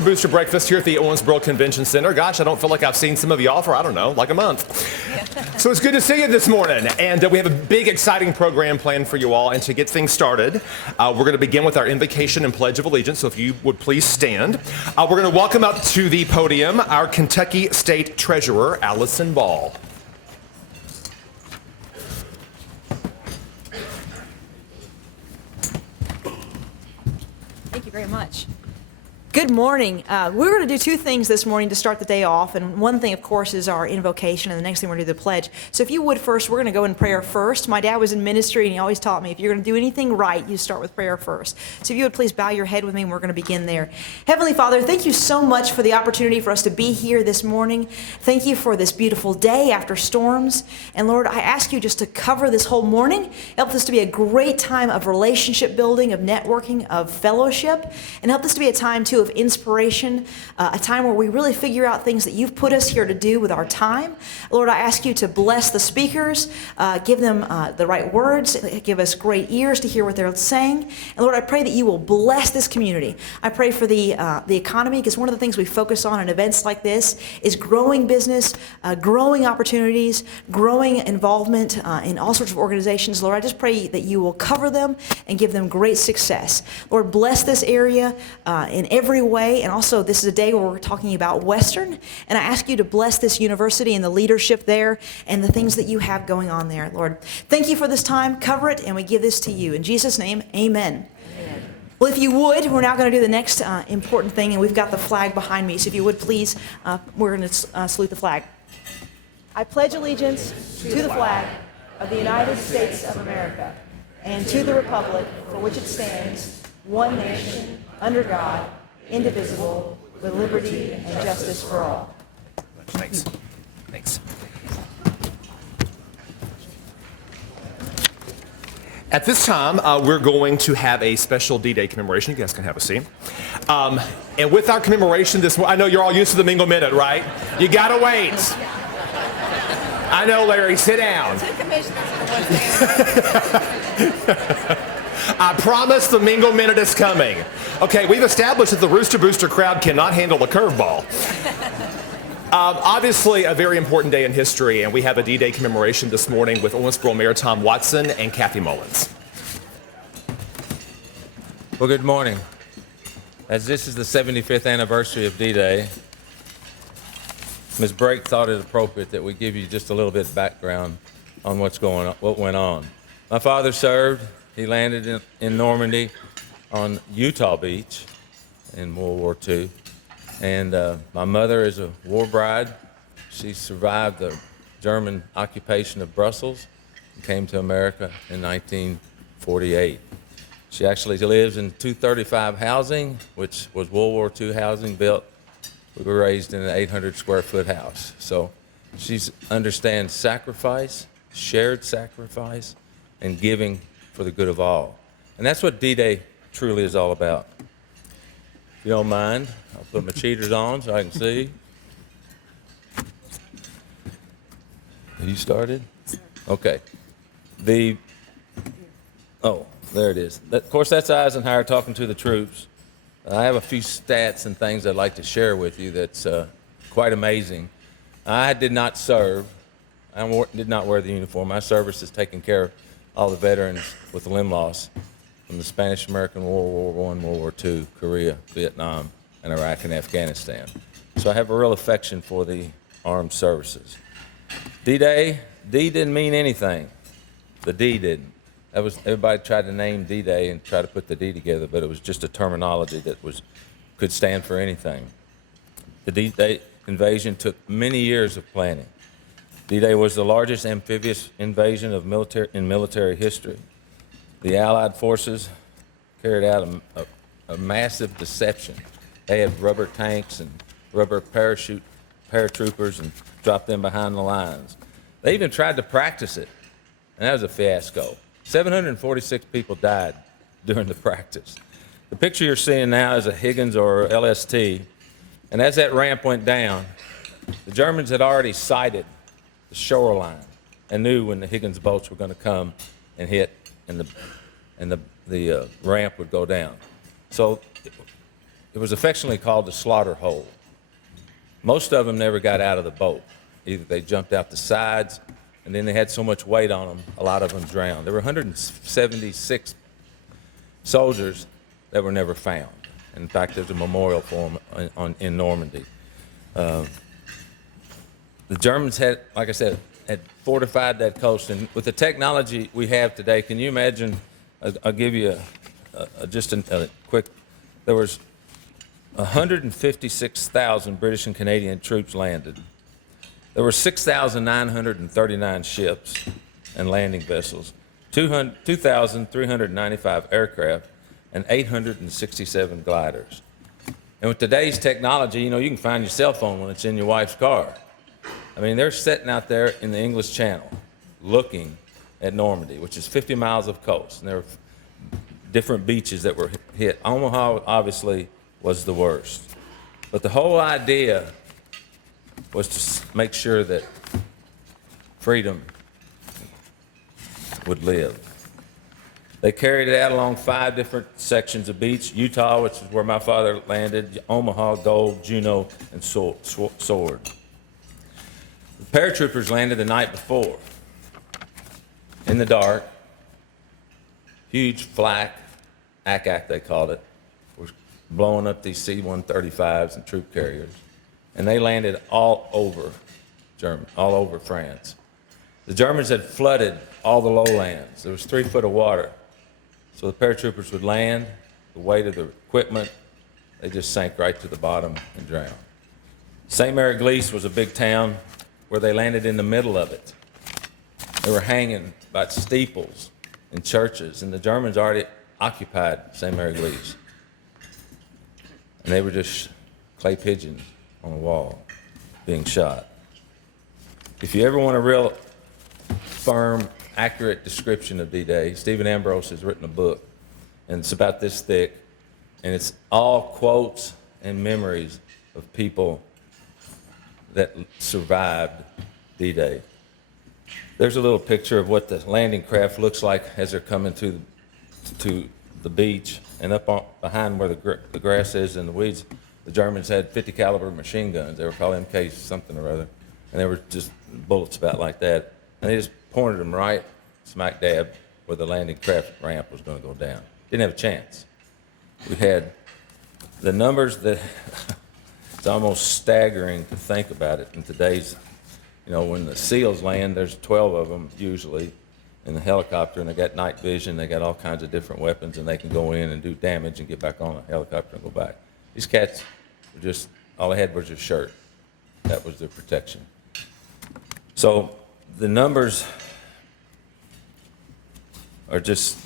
Rooster Booster breakfast here at the Owensboro Convention Center. Gosh, I don't feel like I've seen some of y'all for, I don't know, like a month. So it's good to see you this morning. And we have a big, exciting program planned for you all. And to get things started, we're going to begin with our invocation and Pledge of Allegiance. So if you would please stand. We're going to welcome up to the podium our Kentucky State Treasurer, Allison Ball. Thank you very much. Good morning. We're going to do two things this morning to start the day off, and one thing, of course, is our invocation, and the next thing we're going to do the pledge. So if you would first, we're going to go in prayer first. My dad was in ministry, and he always taught me, if you're going to do anything right, you start with prayer first. So if you would please bow your head with me, and we're going to begin there. Heavenly Father, thank you so much for the opportunity for us to be here this morning. Thank you for this beautiful day after storms. And Lord, I ask you just to cover this whole morning. Help this to be a great time of relationship building, of networking, of fellowship, and help this to be a time, too, of inspiration, a time where we really figure out things that you've put us here to do with our time. Lord, I ask you to bless the speakers, give them the right words, give us great ears to hear what they're saying. And Lord, I pray that you will bless this community. I pray for the economy, because one of the things we focus on in events like this is growing business, growing opportunities, growing involvement in all sorts of organizations. Lord, I just pray that you will cover them and give them great success. Lord, bless this area in every way. And also, this is a day where we're talking about Western. And I ask you to bless this university and the leadership there and the things that you have going on there, Lord. Thank you for this time. Cover it, and we give this to you. In Jesus' name, amen. Amen. Well, if you would, we're now going to do the next important thing, and we've got the flag behind me. So if you would, please, we're going to salute the flag. I pledge allegiance to the flag of the United States of America and to the republic for which it stands, one nation, under God, indivisible, with liberty and justice for all. Thanks. Thanks. At this time, we're going to have a special D-Day commemoration. You guys can have a seat. And with our commemoration this morning, I know you're all used to the Mingle Minute, right? You gotta wait. I know, Larry, sit down. I promise the Mingle Minute is coming. Okay, we've established that the Rooster Booster crowd cannot handle a curveball. Obviously, a very important day in history, and we have a D-Day commemoration this morning with Owensboro Mayor Tom Watson and Kathy Mullins. Well, good morning. As this is the 75th anniversary of D-Day, Ms. Brake thought it appropriate that we give you just a little bit of background on what went on. My father served. He landed in Normandy on Utah Beach in World War II. And my mother is a war bride. She survived the German occupation of Brussels and came to America in 1948. She actually lives in 235 housing, which was World War II housing built. We were raised in an 800 square foot house. So she understands sacrifice, shared sacrifice, and giving for the good of all. And that's what D-Day truly is all about. If you don't mind, I'll put my cheaters on so I can see. Have you started? Okay. Oh, there it is. Of course, that's Eisenhower talking to the troops. I have a few stats and things I'd like to share with you that's quite amazing. I did not serve. I did not wear the uniform. My service is taking care of all the veterans with limb loss from the Spanish-American War, World War I, World War II, Korea, Vietnam, and Iraq and Afghanistan. So I have a real affection for the armed services. D-Day, D didn't mean anything. The D didn't. Everybody tried to name D-Day and try to put the D together, but it was just a terminology that could stand for anything. The D-Day invasion took many years of planning. D-Day was the largest amphibious invasion in military history. The Allied forces carried out a massive deception. They had rubber tanks and rubber paratroopers and dropped them behind the lines. They even tried to practice it, and that was a fiasco. 746 people died during the practice. The picture you're seeing now is a Higgins or LST, and as that ramp went down, the Germans had already sighted the shoreline and knew when the Higgins boats were going to come and hit, and the ramp would go down. So it was affectionately called the slaughter hole. Most of them never got out of the boat. Either they jumped out the sides, and then they had so much weight on them, a lot of them drowned. There were 176 soldiers that were never found. In fact, there's a memorial for them in Normandy. The Germans had, like I said, had fortified that coast. And with the technology we have today, can you imagine? I'll give you just a quick. There was 156,000 British and Canadian troops landed. There were 6,939 ships and landing vessels, 2,395 aircraft, and 867 gliders. And with today's technology, you can find your cell phone when it's in your wife's car. I mean, they're sitting out there in the English Channel looking at Normandy, which is 50 miles of coast. And there were different beaches that were hit. Omaha, obviously, was the worst. But the whole idea was to make sure that freedom would live. They carried it out along 5 different sections of beach: Utah, which is where my father landed, Omaha, Gold, Juneau, and Sword. The paratroopers landed the night before in the dark. Huge flak, ack they called it, was blowing up these C-135s and troop carriers. And they landed all over Germany, all over France. The Germans had flooded all the lowlands. There was 3 foot of water. So the paratroopers would land, the weight of the equipment, they just sank right to the bottom and drowned. St. Mary Glees was a big town where they landed in the middle of it. They were hanging by steeples in churches, and the Germans already occupied St. Mary Glees. And they were just clay pigeons on a wall being shot. If you ever want a real firm, accurate description of D-Day, Stephen Ambrose has written a book, and it's about this thick, and it's all quotes and memories of people that survived D-Day. There's a little picture of what the landing craft looks like as they're coming to the beach, and up behind where the grass is and the weeds, the Germans had 50 caliber machine guns. They were called Emcee something or other, and they were just bullets about like that. And they just pointed them right smack dab where the landing craft ramp was going to go down. Didn't have a chance. We had the numbers that it's almost staggering to think about it in today's, when the SEALs land, there's 12 of them usually in the helicopter, and they got night vision, they got all kinds of different weapons, and they can go in and do damage and get back on a helicopter and go back. These cats were just, all they had was their shirt. That was their protection. So the numbers are just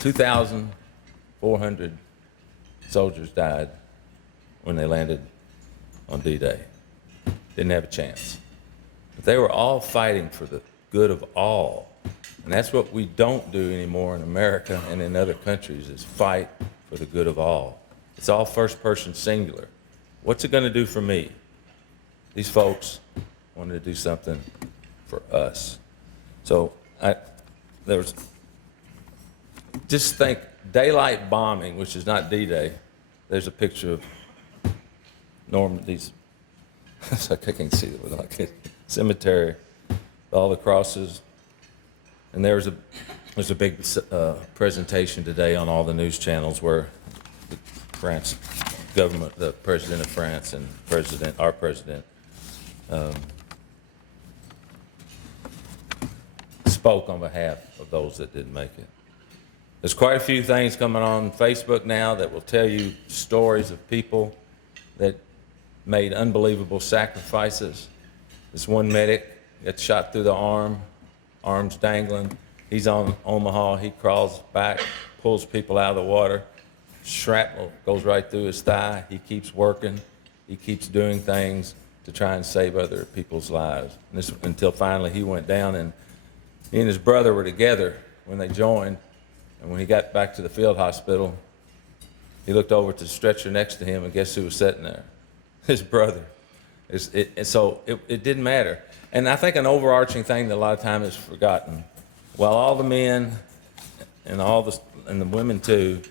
2,400 soldiers died when they landed on D-Day. Didn't have a chance. But they were all fighting for the good of all. And that's what we don't do anymore in America and in other countries, is fight for the good of all. It's all first person singular. What's it going to do for me? These folks wanted to do something for us. So just think daylight bombing, which is not D-Day. There's a picture of Normandy's, I can't see it without it, cemetery, all the crosses. And there's a big presentation today on all the news channels where the France government, the president of France and our president, spoke on behalf of those that didn't make it. There's quite a few things coming on Facebook now that will tell you stories of people that made unbelievable sacrifices. This one medic got shot through the arm, arms dangling. He's on Omaha. He crawls back, pulls people out of the water. Shrapnel goes right through his thigh. He keeps working. He keeps doing things to try and save other people's lives. And this, until finally he went down, and he and his brother were together when they joined. And when he got back to the field hospital, he looked over to the stretcher next to him, and guess who was sitting there? His brother. So it didn't matter. And I think an overarching thing that a lot of times is forgotten, while all the men and the women too,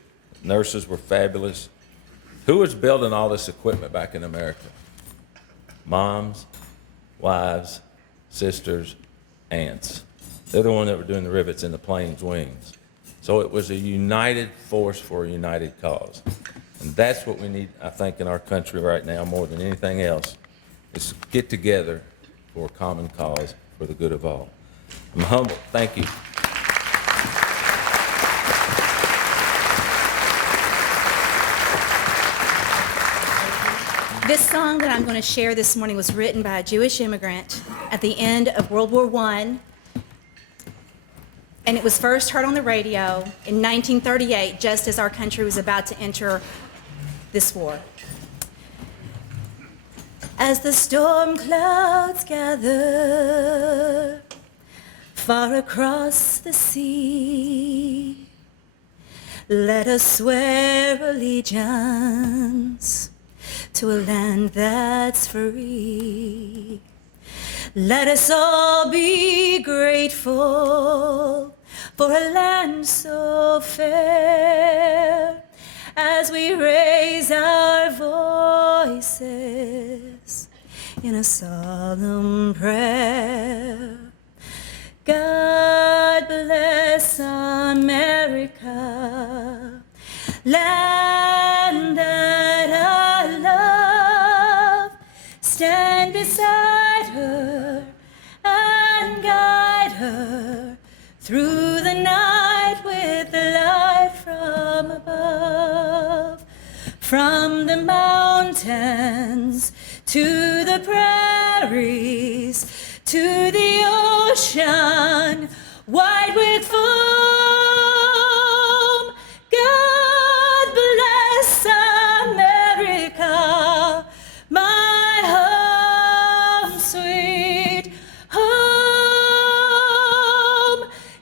nurses were fabulous, Who was building all this equipment back in America? Moms, wives, sisters, aunts. They're the ones that were doing the rivets in the plane's wings. So it was a united force for a united cause. And that's what we need, I think, in our country right now more than anything else, is to get together for a common cause for the good of all. I'm humbled. Thank you. This song that I'm going to share this morning was written by a Jewish immigrant at the end of World War I, and it was first heard on the radio in 1938, just as our country was about to enter this war. As the storm clouds gather far across the sea, let us swear allegiance to a land that's free. Let us all be grateful for a land so fair as we raise our voices in a solemn prayer. God bless America, land that I love. Stand beside her and guide her through the night with the light from above. From the mountains to the prairies to the ocean wide with foam. God bless America, my home, sweet home.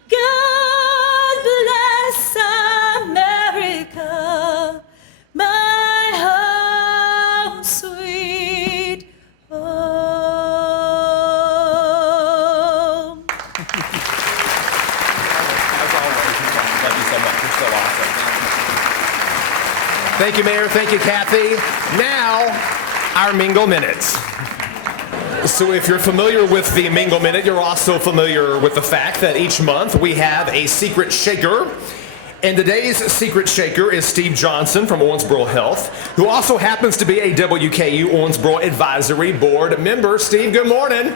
God bless America, my home, sweet home. As always, love you so much. You're so awesome. Thank you, Mayor. Thank you, Kathy. Now, our Mingle Minutes. So if you're familiar with the Mingle Minute, you're also familiar with the fact that each month we have a secret shaker. And today's secret shaker is Steve Johnson from Owensboro Health, who also happens to be a WKU Owensboro Advisory Board member. Steve, good morning.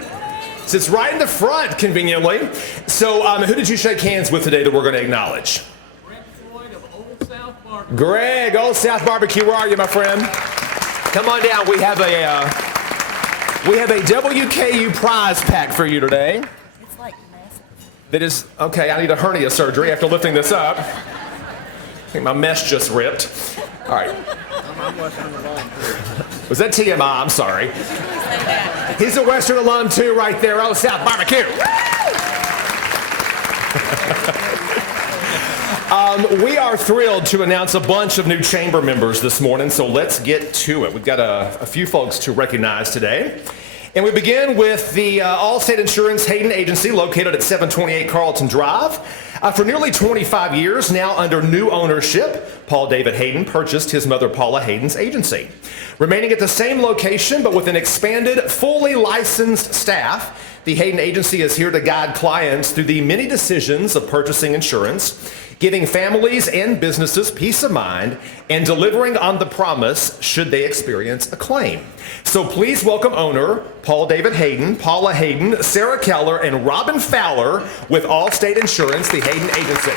Sits right in the front, conveniently. So who did you shake hands with today that we're going to acknowledge? Greg, Old South Barbecue, where are you, my friend? Come on down. We have a WKU prize pack for you today. It's like massive. That is, okay, I need a hernia surgery after lifting this up. I think my mesh just ripped. All right. Was that TMI? I'm sorry. He's a Western alum too right there. Old South Barbecue. We are thrilled to announce a bunch of new chamber members this morning, so let's get to it. We've got a few folks to recognize today. And we begin with the Allstate Insurance Hayden Agency, located at 728 Carlton Drive. For nearly 25 years, now under new ownership, Paul David Hayden purchased his mother Paula Hayden's agency. Remaining at the same location, but with an expanded, fully licensed staff, the Hayden Agency is here to guide clients through the many decisions of purchasing insurance, giving families and businesses peace of mind, and delivering on the promise should they experience a claim. So please welcome owner Paul David Hayden, Paula Hayden, Sarah Keller, and Robin Fowler with Allstate Insurance, the Hayden Agency.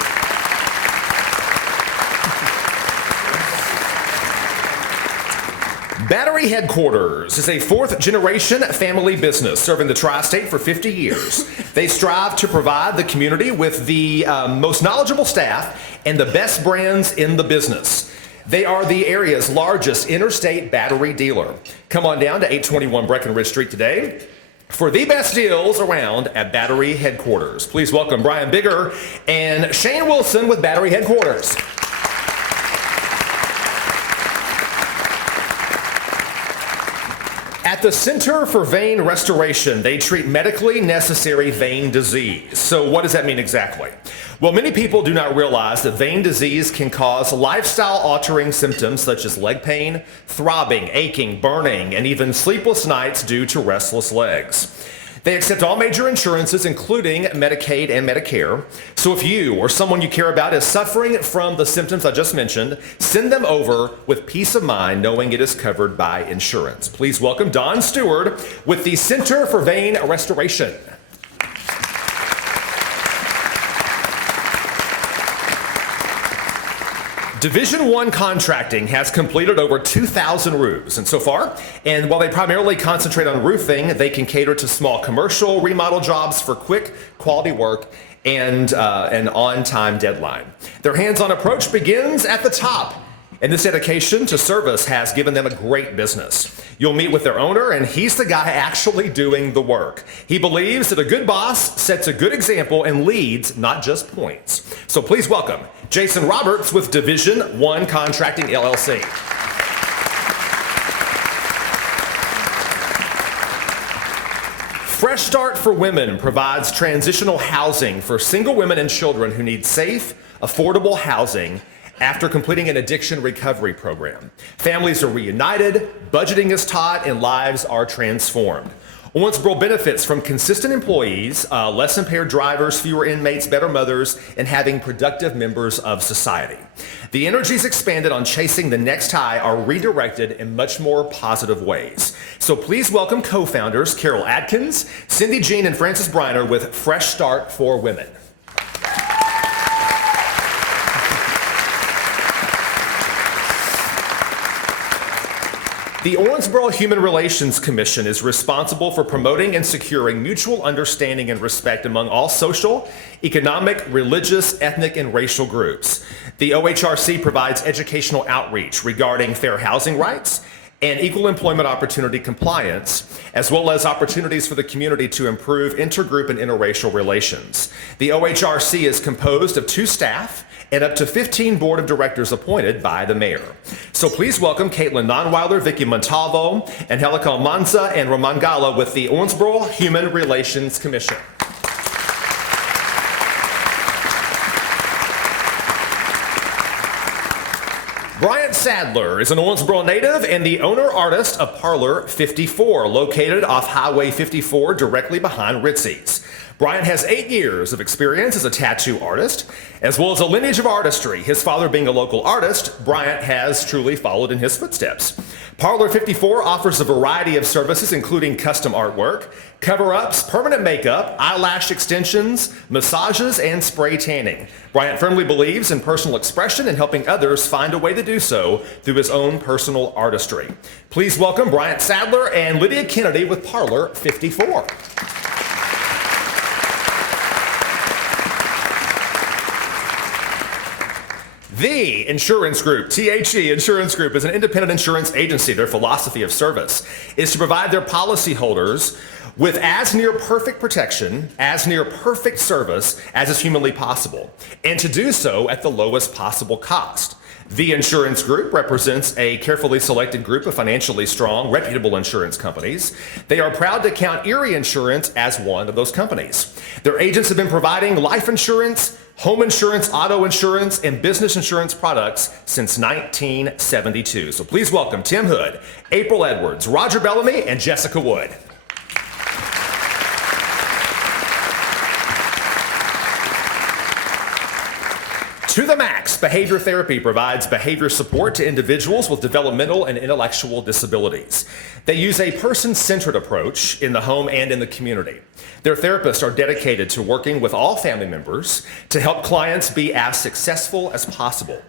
Battery Headquarters is a fourth-generation family business serving the tri-state for 50 years. They strive to provide the community with the most knowledgeable staff and the best brands in the business. They are the area's largest interstate battery dealer. Come on down to 821 Breckenridge Street today for the best deals around at Battery Headquarters. Please welcome Brian Bigger and Shane Wilson with Battery Headquarters. At At the Center for Vein Restoration, they treat medically necessary vein disease. So what does that mean exactly? Well, many people do not realize that vein disease can cause lifestyle-altering symptoms such as leg pain, throbbing, aching, burning, and even sleepless nights due to restless legs. They accept all major insurances, including Medicaid and Medicare. So if you or someone you care about is suffering from the symptoms I just mentioned, send them over with peace of mind knowing it is covered by insurance. Please welcome Don Stewart with the Center for Vein Restoration. Division I Contracting has completed over 2,000 roofs, and so far, and while they primarily concentrate on roofing, they can cater to small commercial remodel jobs for quick, quality work and an on-time deadline. Their hands-on approach begins at the top, and this dedication to service has given them a great business. You'll meet with their owner, and he's the guy actually doing the work. He believes that a good boss sets a good example and leads, not just points. So please welcome Jason Roberts with Division I Contracting, LLC. Fresh Start for Women provides transitional housing for single women and children who need safe, affordable housing after completing an addiction recovery program. Families are reunited, budgeting is taught, and lives are transformed. Owensboro benefits from consistent employees, less impaired drivers, fewer inmates, better mothers, and having productive members of society. The energies expanded on chasing the next high are redirected in much more positive ways. So please welcome co-founders Carol Adkins, Cindy Jean, and Frances Briner with Fresh Start for Women. The Owensboro Human Relations Commission is responsible for promoting and securing mutual understanding and respect among all social, economic, religious, ethnic, and racial groups. The OHRC provides educational outreach regarding fair housing rights and equal employment opportunity compliance, as well as opportunities for the community to improve intergroup and interracial relations. The OHRC is composed of 2 staff and up to 15 board of directors appointed by the mayor. So please welcome Caitlin Nonweiler, Vicky Montalvo, and Angelica Almanza and Roman Gala with the Owensboro Human Relations Commission. Bryant Sadler is an Owensboro native and the owner-artist of Parlor 54, located off Highway 54 directly behind Ritzy's. Bryant has 8 years of experience as a tattoo artist, as well as a lineage of artistry. His father being a local artist, Bryant has truly followed in his footsteps. Parlor 54 offers a variety of services, including custom artwork, cover-ups, permanent makeup, eyelash extensions, massages, and spray tanning. Bryant firmly believes in personal expression and helping others find a way to do so through his own personal artistry. Please welcome Bryant Sadler and Lydia Kennedy with Parlor 54. The Insurance Group, THE Insurance Group, is an independent insurance agency. Their philosophy of service is to provide their policyholders with as near perfect protection, as near perfect service as is humanly possible, and to do so at the lowest possible cost. The Insurance Group represents a carefully selected group of financially strong, reputable insurance companies. They are proud to count Erie Insurance as one of those companies. Their agents have been providing life insurance, home insurance, auto insurance, and business insurance products since 1972. So please welcome Tim Hood, April Edwards, Roger Bellamy, and Jessica Wood. To the Max Behavior Therapy provides behavior support to individuals with developmental and intellectual disabilities. They use a person-centered approach in the home and in the community. Their therapists are dedicated to working with all family members to help clients be as successful as possible.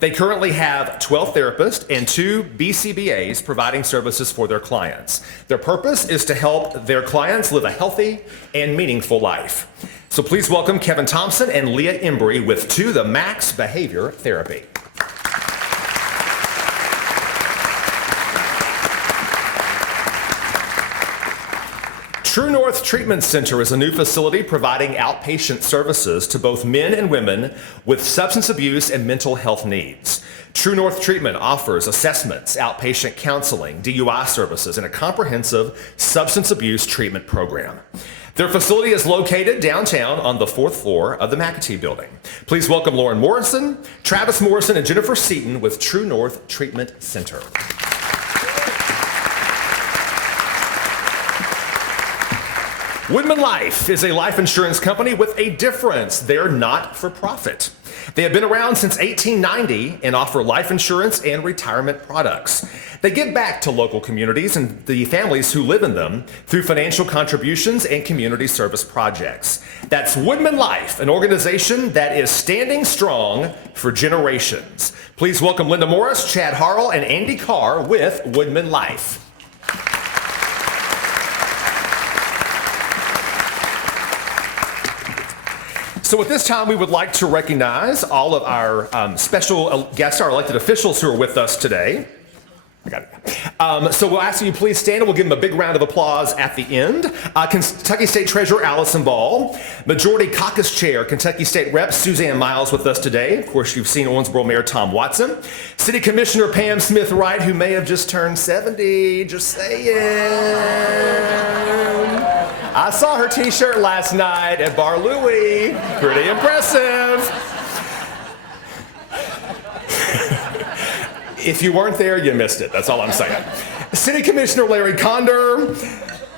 They currently have 12 therapists and 2 BCBAs providing services for their clients. Their purpose is to help their clients live a healthy and meaningful life. So please welcome Kevin Thompson and Leah Embry with To the Max Behavior Therapy. True North Treatment Center is a new facility providing outpatient services to both men and women with substance abuse and mental health needs. True North Treatment offers assessments, outpatient counseling, DUI services, and a comprehensive substance abuse treatment program. Their facility is located downtown on the 4th floor of the McAtee building. Please welcome Lauren Morrison, Travis Morrison, and Jennifer Seaton with True North Treatment Center. Woodman Life is a life insurance company with a difference. They're not for profit. They have been around since 1890 and offer life insurance and retirement products. They give back to local communities and the families who live in them through financial contributions and community service projects. That's Woodman Life, an organization that is standing strong for generations. Please welcome Linda Morris, Chad Harrell, and Andy Carr with Woodman Life. So at this time, we would like to recognize all of our special guests, our elected officials who are with us today. I got it. So we'll ask you please stand and we'll give them a big round of applause at the end. Kentucky State Treasurer Allison Ball, Majority Caucus Chair, Kentucky State Rep Suzanne Miles with us today. Of course, you've seen Owensboro Mayor Tom Watson. City Commissioner Pam Smith-Wright, who may have just turned 70, just saying. I saw her t-shirt last night at Bar Louie. Pretty impressive. If you weren't there, you missed it. That's all I'm saying. City Commissioner Larry Condor,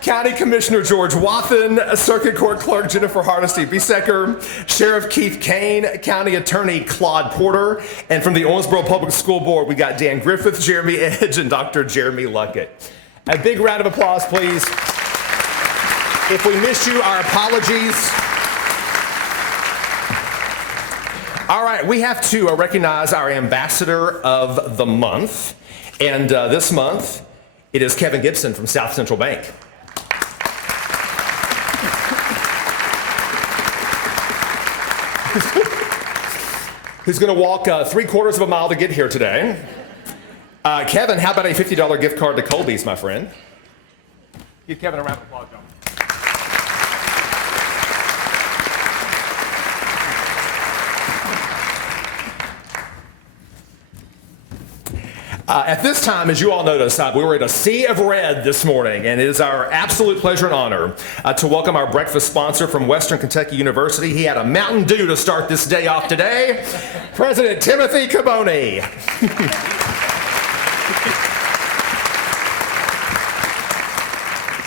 County Commissioner George Wathen, Circuit Court Clerk Jennifer Hardesty Biesecker, Sheriff Keith Kane, County Attorney Claude Porter, and from the Owensboro Public School Board, we got Dan Griffith, Jeremy Edge, and Dr. Jeremy Luckett. A big round of applause, please. If we missed you, our apologies. All right, we have to recognize our Ambassador of the Month. And this month, it is Kevin Gibson from South Central Bank. Who's going to walk 3/4 of a mile to get here today. Kevin, how about a $50 gift card to Colby's, my friend? Give Kevin a round of applause, John. At this time, as you all notice, we were in a sea of red this morning, and it is our absolute pleasure and honor to welcome our breakfast sponsor from Western Kentucky University. He had a Mountain Dew to start this day off today, President Timothy Caboni.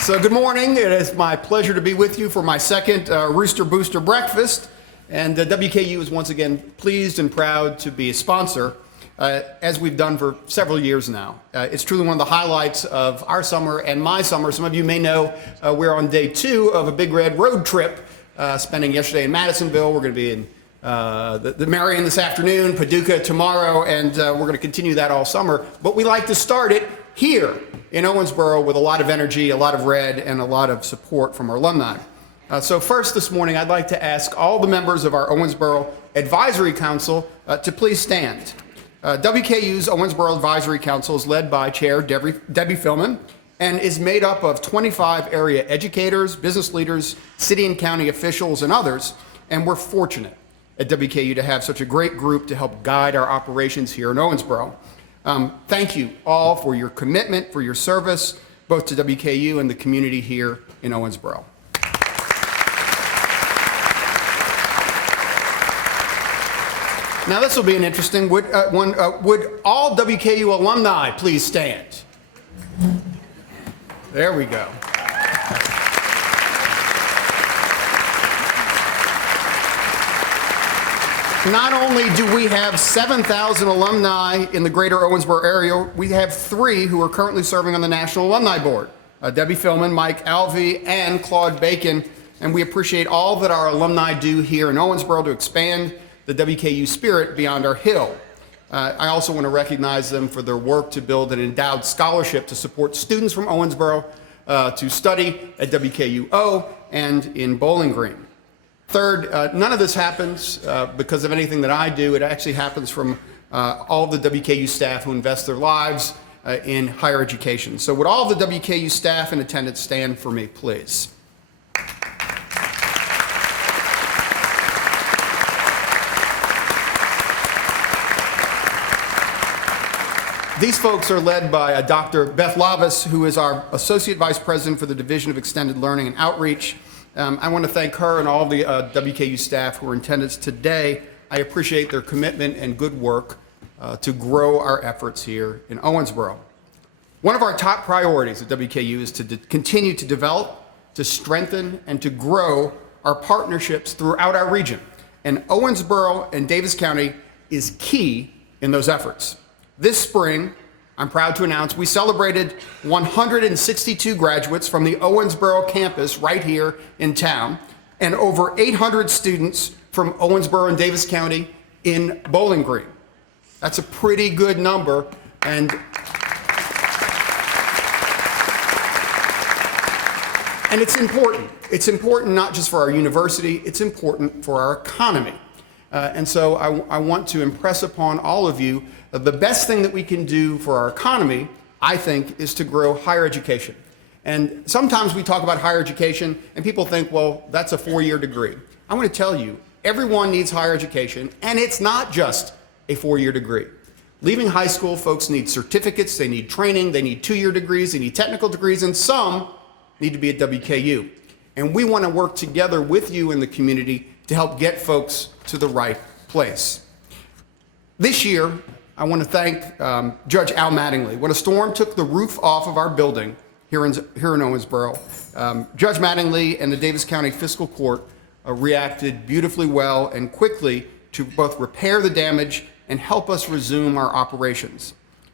So good morning. It is my pleasure to be with you for my second Rooster Booster breakfast, and WKU is once again pleased and proud to be a sponsor. As we've done for several years now. It's truly one of the highlights of our summer and my summer. Some of you may know we're on day 2 of a Big Red road trip, spending yesterday in Madisonville. We're going to be in the Marion this afternoon, Paducah tomorrow, and we're going to continue that all summer. But we like to start it here in Owensboro with a lot of energy, a lot of red, and a lot of support from our alumni. So first this morning, I'd like to ask all the members of our Owensboro Advisory Council to please stand. WKU's Owensboro Advisory Council is led by Chair Debbie Philman and is made up of 25 area educators, business leaders, city and county officials, and others. And we're fortunate at WKU to have such a great group to help guide our operations here in Owensboro. Thank you all for your commitment, for your service, both to WKU and the community here in Owensboro. Now this will be an interesting one. Would all WKU alumni please stand? There we go. Not only do we have 7,000 alumni in the greater Owensboro area, we have 3 who are currently serving on the National Alumni Board. Debbie Philman, Mike Alvey, and Claude Bacon. And we appreciate all that our alumni do here in Owensboro to expand the WKU spirit beyond our hill. I also want to recognize them for their work to build an endowed scholarship to support students from Owensboro to study at WKUO and in Bowling Green. Third, none of this happens because of anything that I do. It actually happens from all the WKU staff who invest their lives in higher education. So would all the WKU staff in attendance stand for me, please? These folks are led by Dr. Beth Lavis, who is our Associate Vice President for the Division of Extended Learning and Outreach. I want to thank her and all of the WKU staff who are in attendance today. I appreciate their commitment and good work to grow our efforts here in Owensboro. One of our top priorities at WKU is to continue to develop, to strengthen, and to grow our partnerships throughout our region. And Owensboro and Davis County is key in those efforts. This spring, I'm proud to announce we celebrated 162 graduates from the Owensboro campus right here in town, and over 800 students from Owensboro and Davis County in Bowling Green. That's a pretty good number, and it's important. It's important not just for our university, it's important for our economy. And so I want to impress upon all of you the best thing that we can do for our economy, I think, is to grow higher education. And sometimes we talk about higher education and people think, well, that's a 4-year degree. I'm going to tell you, everyone needs higher education, and it's not just a 4-year degree. Leaving high school, folks need certificates, they need training, they need 2-year degrees, they need technical degrees, and some need to be at WKU. And we want to work together with you in the community to help get folks to the right place. This year, I want to thank Judge Al Mattingly. When a storm took the roof off of our building here in Owensboro, Judge Mattingly and the Davis County Fiscal Court reacted beautifully well and quickly to both repair the damage and help us resume our operations.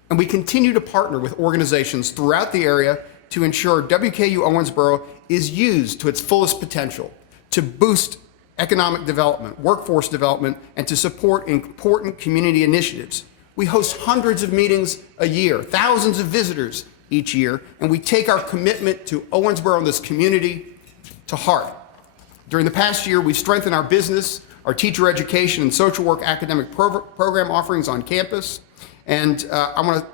And we continue to partner with organizations throughout the area to ensure WKU Owensboro is used to its fullest potential, to boost economic development, workforce development, and to support important community initiatives. We host hundreds of meetings a year, thousands of visitors each year, and we take our commitment to Owensboro and this community to heart. During the past year, we've strengthened our business, our teacher education and social work academic program offerings on campus, and I want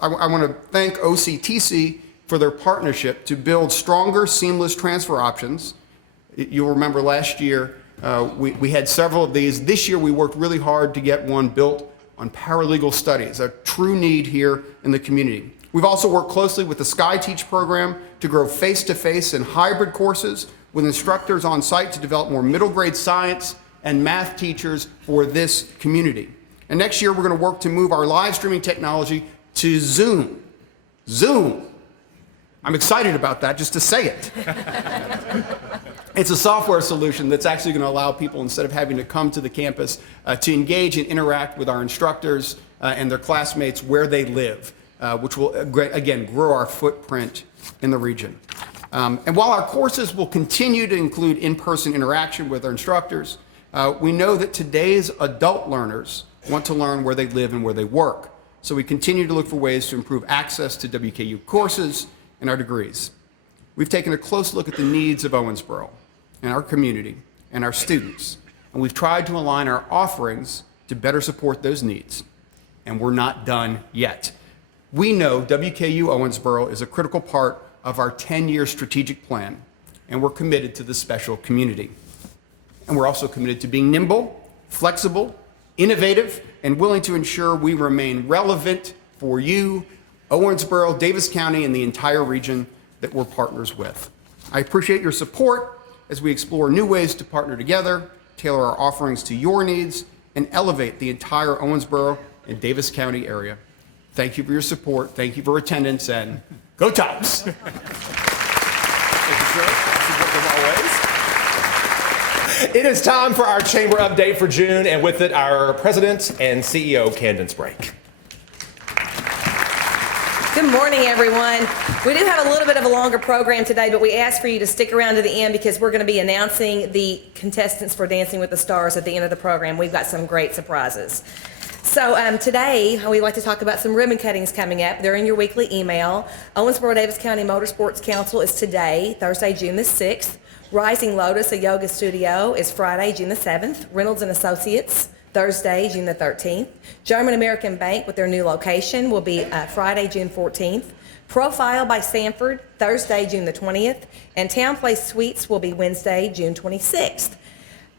to thank OCTC for their partnership to build stronger, seamless transfer options. You'll remember last year we had several of these. This year we worked really hard to get one built on paralegal studies, a true need here in the community. We've also worked closely with the SkyTeach program to grow face-to-face and hybrid courses with instructors on site to develop more middle grade science and math teachers for this community. And next year we're going to work to move our live streaming technology to Zoom. Zoom. I'm excited about that just to say it. It's a software solution that's actually going to allow people, instead of having to come to the campus, to engage and interact with our instructors and their classmates where they live, which will, again, grow our footprint in the region. And while our courses will continue to include in-person interaction with our instructors, we know that today's adult learners want to learn where they live and where they work. So we continue to look for ways to improve access to WKU courses and our degrees. We've taken a close look at the needs of Owensboro and our community and our students, and we've tried to align our offerings to better support those needs. And we're not done yet. We know WKU Owensboro is a critical part of our 10-year strategic plan, and we're committed to this special community. And we're also committed to being nimble, flexible, innovative, and willing to ensure we remain relevant for you, Owensboro, Davis County, and the entire region that we're partners with. I appreciate your support as we explore new ways to partner together, tailor our offerings to your needs, and elevate the entire Owensboro and Davis County area. Thank you for your support. Thank you for attendance, and go Tops! Thank you, sir. As always. It is time for our chamber update for June, and with it, our president and CEO cadence break. Good morning, everyone. We do have a little bit of a longer program today, but we ask for you to stick around to the end because we're going to be announcing the contestants for Dancing with the Stars at the end of the program. We've got some great surprises. So today, we'd like to talk about some ribbon cuttings coming up. They're in your weekly email. Owensboro Davis County Motorsports Council is today, Thursday, June the 6th. Rising Lotus, a yoga studio, is Friday, June the 7th. Reynolds & Associates, Thursday, June the 13th. German American Bank with their new location will be Friday, June 14th. Profile by Sanford, Thursday, June the 20th. And Town Place Suites will be Wednesday, June 26th.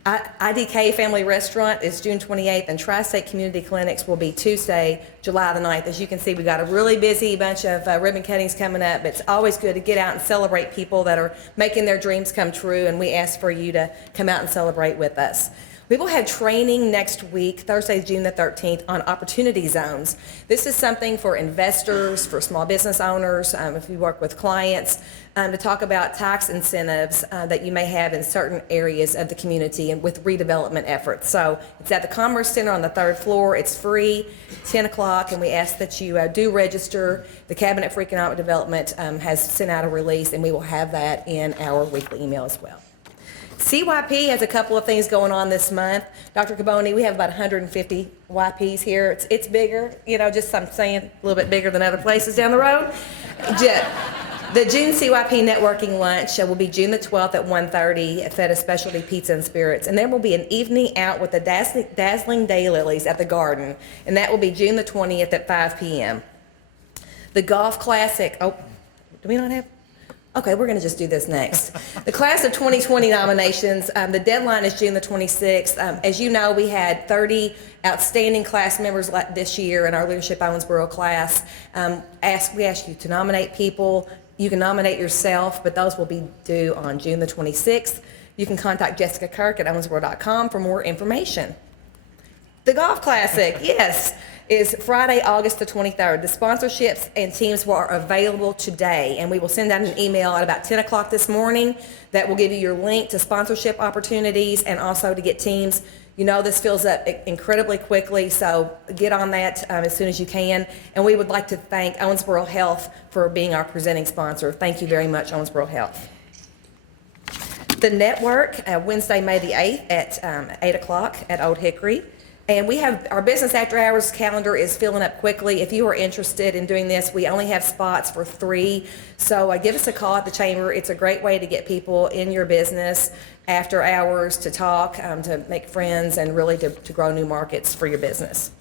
IDK Family Restaurant is June 28th, and Tri-State Community Clinics will be Tuesday, July the 9th. As you can see, we've got a really busy bunch of ribbon cuttings coming up. It's always good to get out and celebrate people that are making their dreams come true, and we ask for you to come out and celebrate with us. We will have training next week, Thursday, June the 13th, on opportunity zones. This is something for investors, for small business owners, if you work with clients, to talk about tax incentives that you may have in certain areas of the community and with redevelopment efforts. So it's at the Commerce Center on the 3rd floor. It's free, 10 o'clock, and we ask that you do register. The Cabinet for Economic Development has sent out a release, and we will have that in our weekly email as well. CYP has a couple of things going on this month. Dr. Caboni, we have about 150 YPs here. It's bigger, just I'm saying a little bit bigger than other places down the road. The June CYP networking lunch will be June the 12th at 1:30 at Feta Specialty Pizza and Spirits. And there will be an evening out with the Dazzling Daylilies at the Garden. And that will be June the 20th at 5 p.m. The Golf Classic, do we not have? Okay, we're going to just do this next. The Class of 2020 nominations, the deadline is June the 26th. As you know, we had 30 outstanding class members this year in our Leadership Owensboro class. We ask you to nominate people. You can nominate yourself, but those will be due on June the 26th. You can contact Jessica Kirk at owensboro.com for more information. The Golf Classic, yes, is Friday, August the 23rd. The sponsorships and teams are available today, and we will send out an email at about 10 o'clock this morning that will give you your link to sponsorship opportunities and also to get teams. This fills up incredibly quickly, so get on that as soon as you can. And we would like to thank Owensboro Health for being our presenting sponsor. Thank you very much, Owensboro Health. The Network, Wednesday, May the 8th at 8 o'clock at Old Hickory. And we have our business after hours calendar is filling up quickly. If you are interested in doing this, we only have spots for 3. So give us a call at the chamber. It's a great way to get people in your business after hours to talk, to make friends, and really to grow new markets for your business.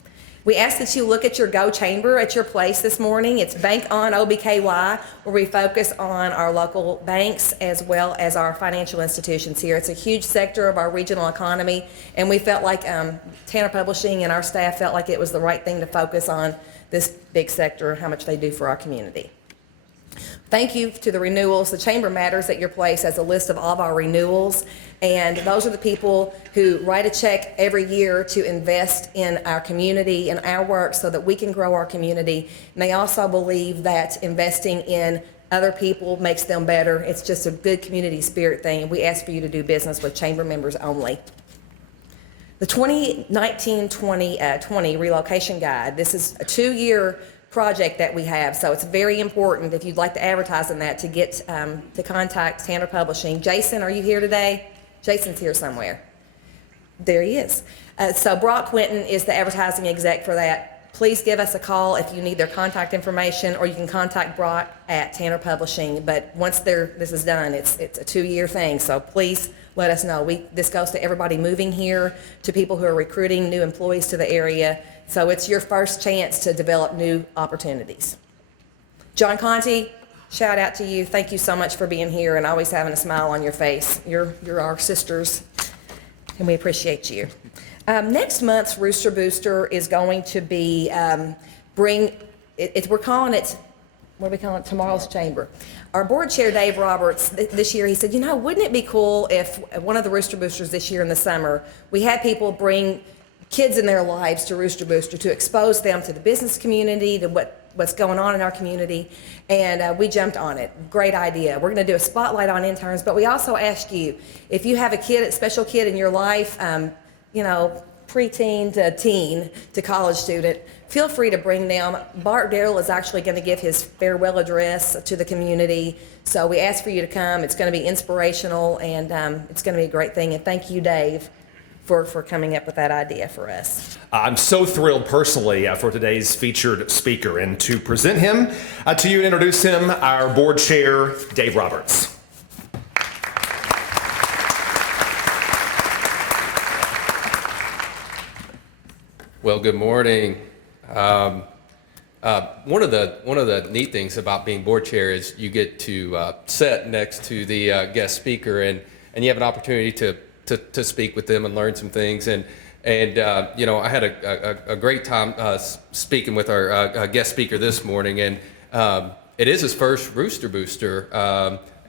We ask that you look at your Go Chamber at your place this morning. It's Bank On OBKY, where we focus on our local banks as well as our financial institutions here. It's a huge sector of our regional economy, and we felt like Tanner Publishing and our staff felt like it was the right thing to focus on this big sector, how much they do for our community. Thank you to the renewals. The Chamber Matters at your place has a list of all of our renewals, and those are the people who write a check every year to invest in our community and our work so that we can grow our community. And they also believe that investing in other people makes them better. It's just a good community spirit thing, and we ask for you to do business with Chamber members only. The 2019-2020 Relocation Guide. This is a 2-year project that we have, so it's very important if you'd like to advertise on that to get to contact Tanner Publishing. Jason, are you here today? Jason's here somewhere. There he is. So Brock Quinton is the advertising exec for that. Please give us a call if you need their contact information, or you can contact Brock at Tanner Publishing. But once this is done, it's a 2-year thing, so please let us know. This goes to everybody moving here, to people who are recruiting new employees to the area. So it's your first chance to develop new opportunities. John Conti, shout out to you. Thank you so much for being here and always having a smile on your face. You're our sisters, and we appreciate you. Next month's Rooster Booster is going to be we're calling it, what do we call it? Tomorrow's Chamber. Our board chair, Dave Roberts, this year, he said, wouldn't it be cool if one of the Rooster Boosters this year in the summer, we had people bring kids in their lives to Rooster Booster to expose them to the business community, to what's going on in our community, and we jumped on it. Great idea. We're going to do a spotlight on interns, but we also ask you, if you have a special kid in your life, preteen to teen to college student, feel free to bring them. Bart Darrell is actually going to give his farewell address to the community, so we ask for you to come. It's going to be inspirational, and it's going to be a great thing, and thank you, Dave, for coming up with that idea for us. I'm so thrilled personally for today's featured speaker, and to present him to you and introduce him, our board chair, Dave Roberts. Well, good morning. One of the neat things about being board chair is you get to sit next to the guest speaker, and you have an opportunity to to speak with them and learn some things. And you know, I had a great time speaking with our guest speaker this morning, and it is his first Rooster Booster,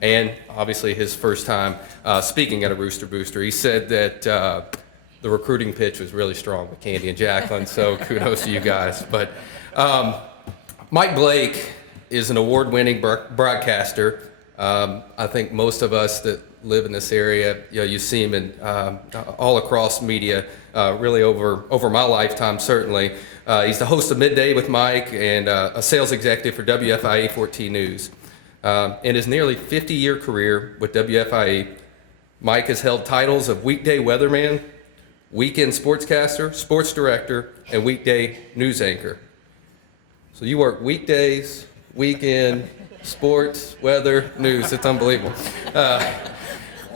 and obviously his first time speaking at a Rooster Booster. He said that the recruiting pitch was really strong with Candy and Jacqueline, so kudos to you guys. But Mike Blake is an award-winning broadcaster. I think most of us that live in this area, you know, you see him in all across media, really over my lifetime, certainly. He's the host of Midday with Mike and a sales executive for WFIE 14 News. In his nearly 50-year career with WFIE, Mike has held titles of weekday weatherman, weekend sportscaster, sports director, and weekday news anchor. So you work weekdays, weekend, sports, weather, news. It's unbelievable.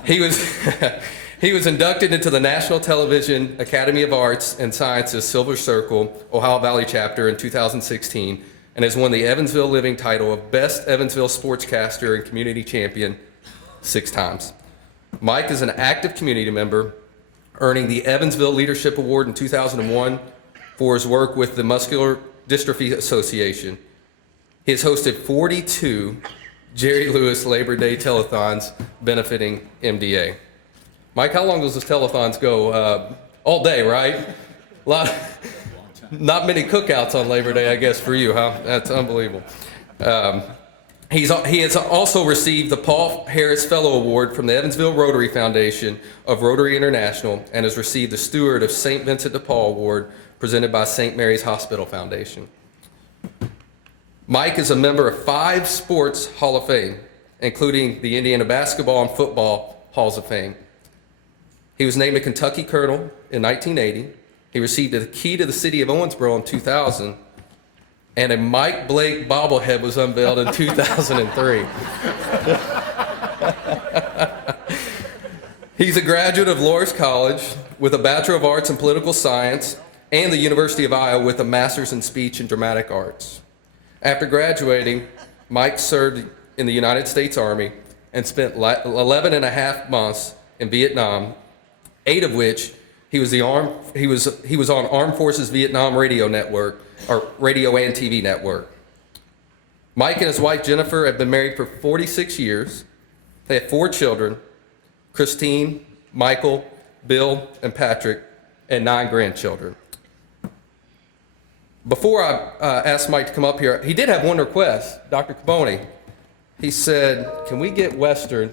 He was inducted into the National Television Academy of Arts and Sciences Silver Circle, Ohio Valley Chapter in 2016, and has won the Evansville Living title of Best Evansville Sportscaster and Community Champion 6 times. Mike is an active community member, earning the Evansville Leadership Award in 2001 for his work with the Muscular Dystrophy Association. He has hosted 42 Jerry Lewis Labor Day telethons benefiting MDA. Mike, how long does those telethons go? All day, right? Not many cookouts on Labor Day, I guess, for you, huh? That's unbelievable. He has also received the Paul Harris Fellow Award from the Evansville Rotary Foundation of Rotary International and has received the Steward of St. Vincent de Paul Award presented by St. Mary's Hospital Foundation. Mike is a member of 5 Sports Hall of Fame, including the Indiana Basketball and Football Halls of Fame. He was named a Kentucky Colonel in 1980. He received a key to the city of Owensboro in 2000, and a Mike Blake bobblehead was unveiled in 2003. He's a graduate of Loras College with a Bachelor of Arts in Political Science and the University of Iowa with a Master's in Speech and Dramatic Arts. After graduating, Mike served in the United States Army and spent 11 and a half months in Vietnam, 8 of which he was on Armed Forces Vietnam Radio Network, or Radio and TV Network. Mike and his wife Jennifer have been married for 46 years. They have 4 children, Christine, Michael, Bill, and Patrick, and 9 grandchildren. Before I asked Mike to come up here, he did have one request, Dr. Caboni. He said, can we get Western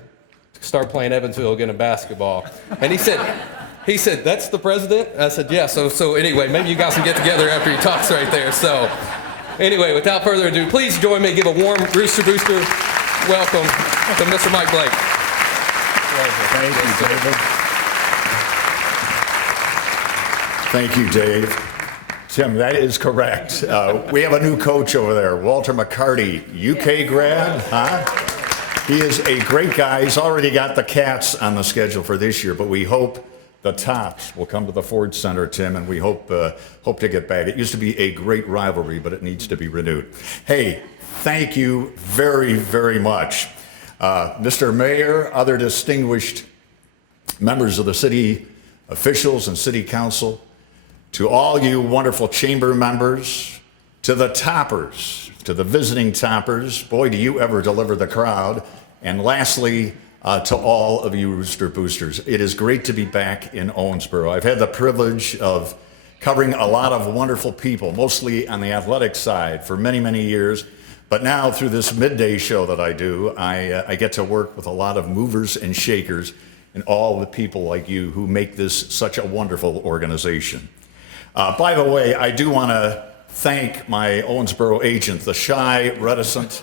to start playing Evansville again in basketball? And he said, that's the president? I said, yeah. So anyway, maybe you guys can get together after he talks right there. So anyway, without further ado, please join me and give a warm Rooster Booster welcome to Mr. Mike Blake. Thank you, David. Thank you, Dave. Tim, that is correct. We have a new coach over there, Walter McCarty, UK grad, huh? He is a great guy. He's already got the Cats on the schedule for this year, but we hope the Tops will come to the Ford Center, Tim, and we hope to get back. It used to be a great rivalry, but it needs to be renewed. Hey, thank you very, very much. Mr. Mayor, other distinguished members of the city officials and city council, to all you wonderful chamber members, to the toppers, to the visiting toppers, boy, do you ever deliver the crowd. And lastly, to all of you Rooster Boosters, it is great to be back in Owensboro. I've had the privilege of covering a lot of wonderful people, mostly on the athletic side for many, many years. But now through this midday show that I do, I get to work with a lot of movers and shakers and all the people like you who make this such a wonderful organization. By the way, I do want to thank my Owensboro agent, the shy, reticent,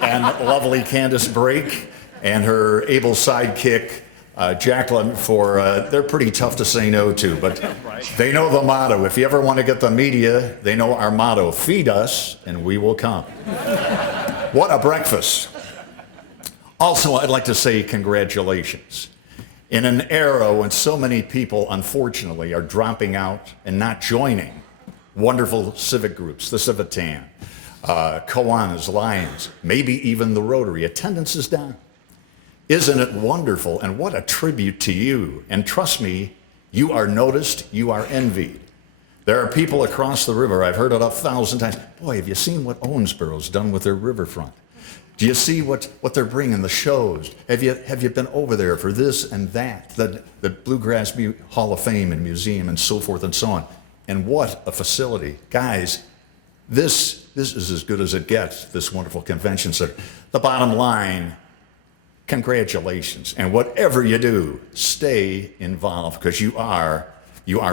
and lovely Candace Brake, and her able sidekick, Jacqueline, for they're pretty tough to say no to, but they know the motto. If you ever want to get the media, they know our motto: feed us and we will come. What a breakfast. Also, I'd like to say congratulations. In an era when so many people, unfortunately, are dropping out and not joining wonderful civic groups, the Civitan, Kiwanis, Lions, maybe even the Rotary, attendance is down. Isn't it wonderful? And what a tribute to you. And trust me, you are noticed, you are envied. There are people across the river, I've heard it 1,000 times. Boy, have you seen what Owensboro's done with their riverfront? Do you see what they're bringing, the shows? Have you been over there for this and that, the Bluegrass Hall of Fame and Museum and so forth and so on? And what a facility. Guys, this is as good as it gets, this wonderful convention center. The bottom line, congratulations. And whatever you do, stay involved because you are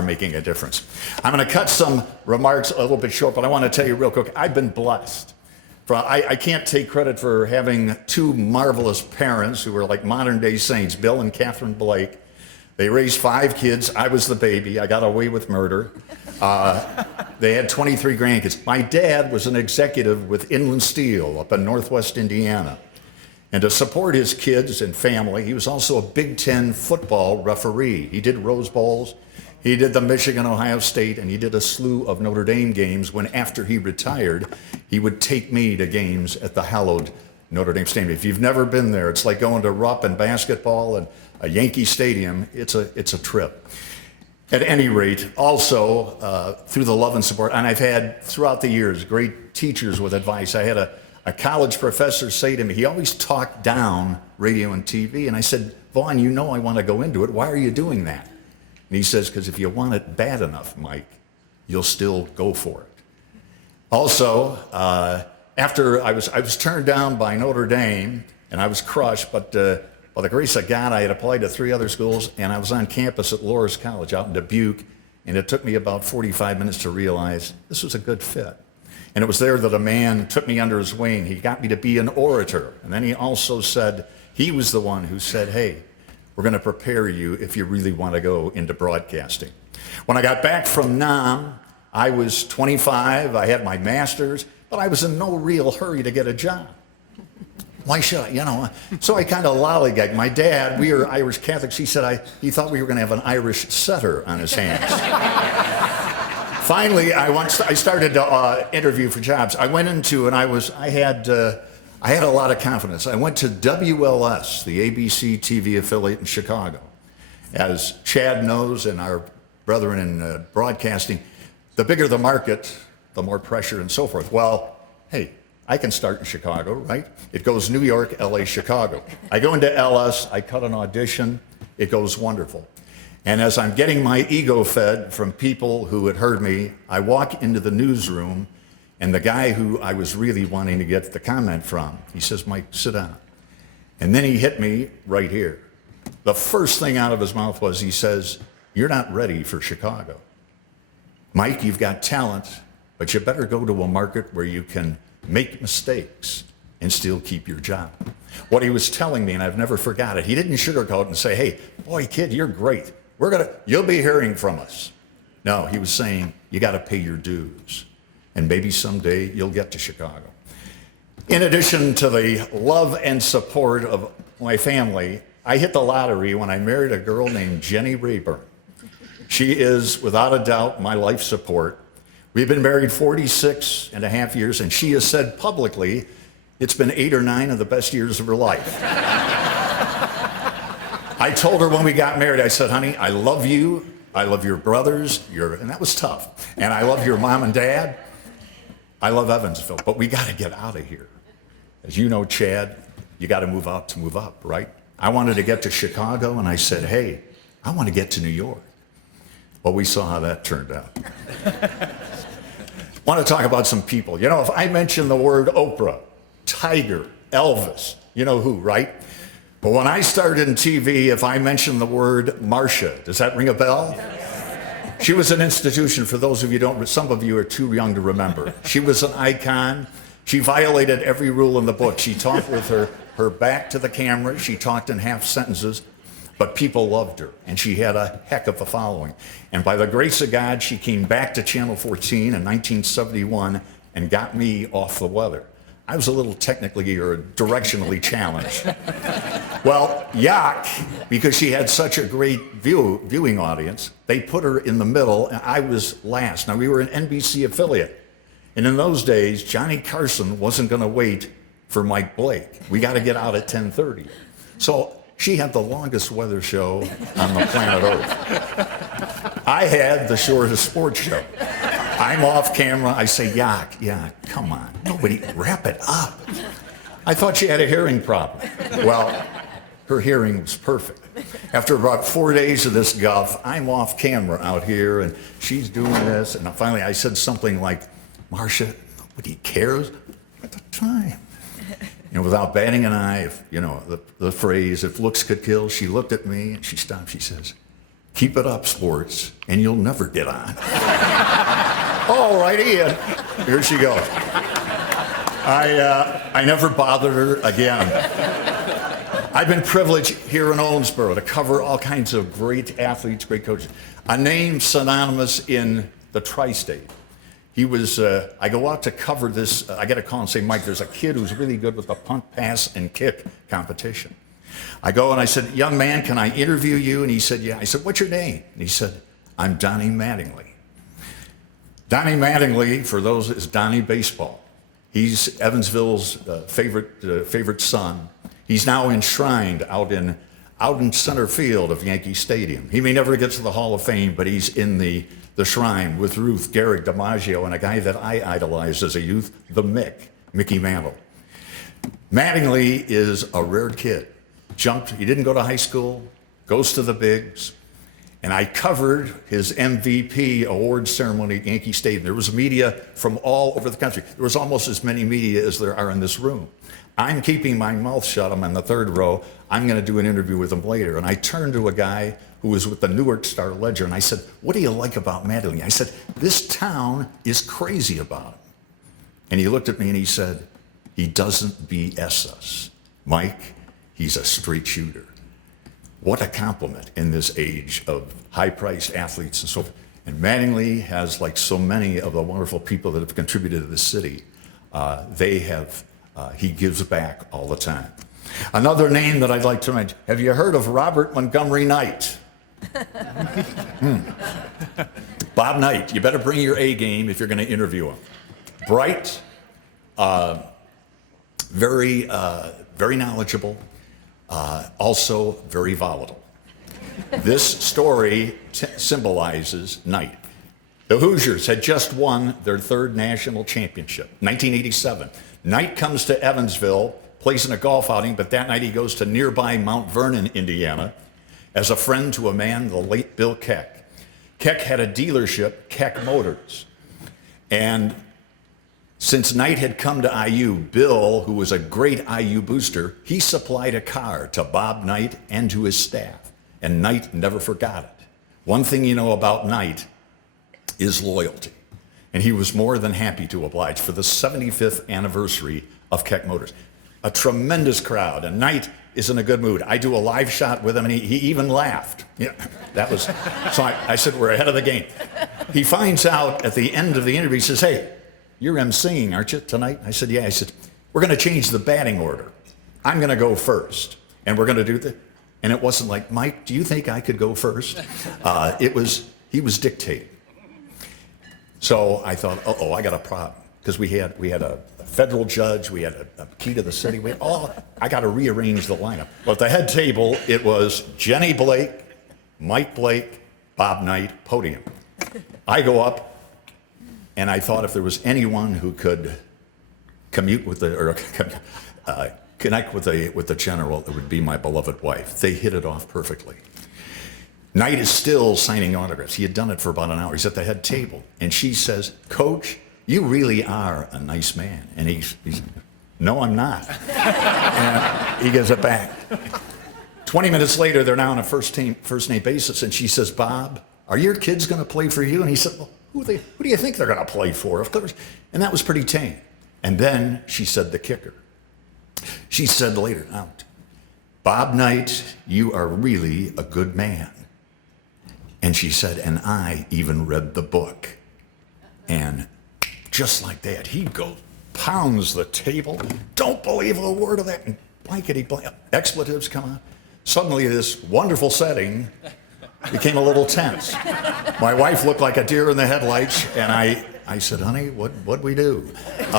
making a difference. I'm going to cut some remarks a little bit short, but I want to tell you real quick, I've been blessed. I can't take credit for having two marvelous parents who were like modern day saints, Bill and Catherine Blake. They raised 5 kids. I was the baby. I got away with murder. They had 23 grandkids. My dad was an executive with Inland Steel up in Northwest Indiana. And to support his kids and family, he was also a Big Ten football referee. He did Rose Bowls. He did the Michigan-Ohio State, and he did a slew of Notre Dame games when, after he retired, he would take me to games at the hallowed Notre Dame Stadium. If you've never been there, it's like going to Rupp and basketball and a Yankee Stadium. It's a trip. At any rate, also, through the love and support, and I've had, throughout the years, great teachers with advice. I had a college professor say to me, he always talked down radio and TV, and I said, Vaughn, you know I want to go into it. Why are you doing that? And he says, because if you want it bad enough, Mike, you'll still go for it. Also, after I was turned down by Notre Dame, and I was crushed, but by the grace of God, I had applied to 3 other schools, and I was on campus at Loras College out in Dubuque, and it took me about 45 minutes to realize this was a good fit. And it was there that a man took me under his wing. He got me to be an orator. And then he also said, he was the one who said, hey, we're going to prepare you if you really want to go into broadcasting. When I got back from Nam, I was 25. I had my master's, but I was in no real hurry to get a job. Why should I? So I kind of lollygagged. My dad, we are Irish Catholics. He said he thought we were going to have an Irish setter on his hands. Finally, I started to interview for jobs. I went into, and I had a lot of confidence. I went to WLS, the ABC TV affiliate in Chicago. As Chad knows, and our brethren in broadcasting, the bigger the market, the more pressure and so forth. Well, hey, I can start in Chicago, right? It goes New York, LA, Chicago. I go into LS, I cut an audition, it goes wonderful. And as I'm getting my ego fed from people who had heard me, I walk into the newsroom, and the guy who I was really wanting to get the comment from, he says, Mike, sit down. And then he hit me right here. The first thing out of his mouth was, he says, you're not ready for Chicago. Mike, you've got talent, but you better go to a market where you can make mistakes and still keep your job. What he was telling me, and I've never forgot it, he didn't sugarcoat and say, hey, boy, kid, you're great. You'll be hearing from us. No, he was saying, you got to pay your dues, and maybe someday you'll get to Chicago. In addition to the love and support of my family, I hit the lottery when I married a girl named Jenny Rayburn. She is, without a doubt, my life support. We've been married 46 and a half years, and she has said publicly it's been 8 or 9 of the best years of her life. I told her when we got married, I said, honey, I love you. I love your brothers. And that was tough. And I love your mom and dad. I love Evansville, but we got to get out of here. As you know, Chad, you got to move out to move up, right? I wanted to get to Chicago, and I said, hey, I want to get to New York. Well, we saw how that turned out. I want to talk about some people. If I mention the word Oprah, Tiger, Elvis, you know who, right? But when I started in TV, if I mention the word Marcia, does that ring a bell? Yes. She was an institution. For those of you who don't, some of you are too young to remember. She was an icon. She violated every rule in the book. She talked with her back to the camera. She talked in half sentences, but people loved her, and she had a heck of a following. And by the grace of God, she came back to Channel 14 in 1971 and got me off the weather. I was a little technically or directionally challenged. Well, yuck, because she had such a great viewing audience, they put her in the middle, and I was last. Now, we were an NBC affiliate, and in those days, Johnny Carson wasn't going to wait for Mike Blake. We got to get out at 10:30. So she had the longest weather show on the planet Earth. I had the shortest sports show. I'm off camera. I say, yeah, come on. Nobody, wrap it up. I thought she had a hearing problem. Well, her hearing was perfect. After about 4 days of this guff, I'm off camera out here, and she's doing this. And finally, I said something like, Marcia, nobody cares at the time. Without batting an eye, the phrase, if looks could kill, she looked at me and she stopped. She says, keep it up, sports, and you'll never get on. All righty, and here she goes. I never bothered her again. I've been privileged here in Owensboro to cover all kinds of great athletes, great coaches. A name synonymous in the tri-state. He was, I go out to cover this, I get a call and say, Mike, there's a kid who's really good with the punt, pass, and kick competition. I go and I said, young man, can I interview you? And he said, yeah. I said, what's your name? And he said, I'm Donnie Mattingly. Donnie Mattingly, for those, is Donnie Baseball. He's Evansville's favorite son. He's now enshrined out in center field of Yankee Stadium. He may never get to the Hall of Fame, but he's in the shrine with Ruth, Garrick DiMaggio, and a guy that I idolized as a youth, the Mickey Mantle. Mattingly is a rare kid. He didn't go to high school, goes to the bigs, and I covered his MVP award ceremony at Yankee Stadium. There was media from all over the country. There was almost as many media as there are in this room. I'm keeping my mouth shut. I'm in the third row. I'm going to do an interview with him later. And I turned to a guy who was with the Newark Star-Ledger, and I said, what do you like about Mattingly? I said, this town is crazy about him. And he looked at me and he said, he doesn't BS us. Mike, he's a straight shooter. What a compliment in this age of high-priced athletes and so forth. And Mattingly has, like so many of the wonderful people that have contributed to this city, he gives back all the time. Another name that I'd like to mention, have you heard of Robert Montgomery Knight? Bob Knight, you better bring your A game if you're going to interview him. Bright, very knowledgeable, also very volatile. This story symbolizes Knight. The Hoosiers had just won their third national championship, 1987. Knight comes to Evansville, plays in a golf outing, but that night he goes to nearby Mount Vernon, Indiana, as a friend to a man, the late Bill Keck. Keck had a dealership, Keck Motors. And since Knight had come to IU, Bill, who was a great IU booster, he supplied a car to Bob Knight and to his staff. And Knight never forgot it. One thing you know about Knight is loyalty. And he was more than happy to oblige for the 75th anniversary of Keck Motors. A tremendous crowd, and Knight is in a good mood. I do a live shot with him, and he even laughed. Yeah, that was, so I said, we're ahead of the game. He finds out at the end of the interview, he says, hey, you're emceeing, aren't you, tonight? I said, yeah. I said, we're going to change the batting order. I'm going to go first, and we're going to do the, and it wasn't like, Mike, do you think I could go first? He was dictating. So I thought, uh-oh, I got a problem. Because we had a federal judge, we had a key to the city. I got to rearrange the lineup. But at the head table, it was Jenny Blake, Mike Blake, Bob Knight, podium. I go up, and I thought if there was anyone who could connect with the general, it would be my beloved wife. They hit it off perfectly. Knight is still signing autographs. He had done it for about an hour. He's at the head table, and she says, Coach, you really are a nice man. And he's no, I'm not. And he gives it back. 20 minutes later, they're now on a first name basis, and she says, Bob, are your kids going to play for you? And he said, well, who do you think they're going to play for? Of course. And that was pretty tame. And then she said the kicker. She said later, Bob Knight, you are really a good man. And she said, and I even read the book. And just like that, he goes, pounds the table. Don't believe a word of that. And blankety blank, expletives come out. Suddenly this wonderful setting became a little tense. My wife looked like a deer in the headlights, and I said, honey, what'd we do? We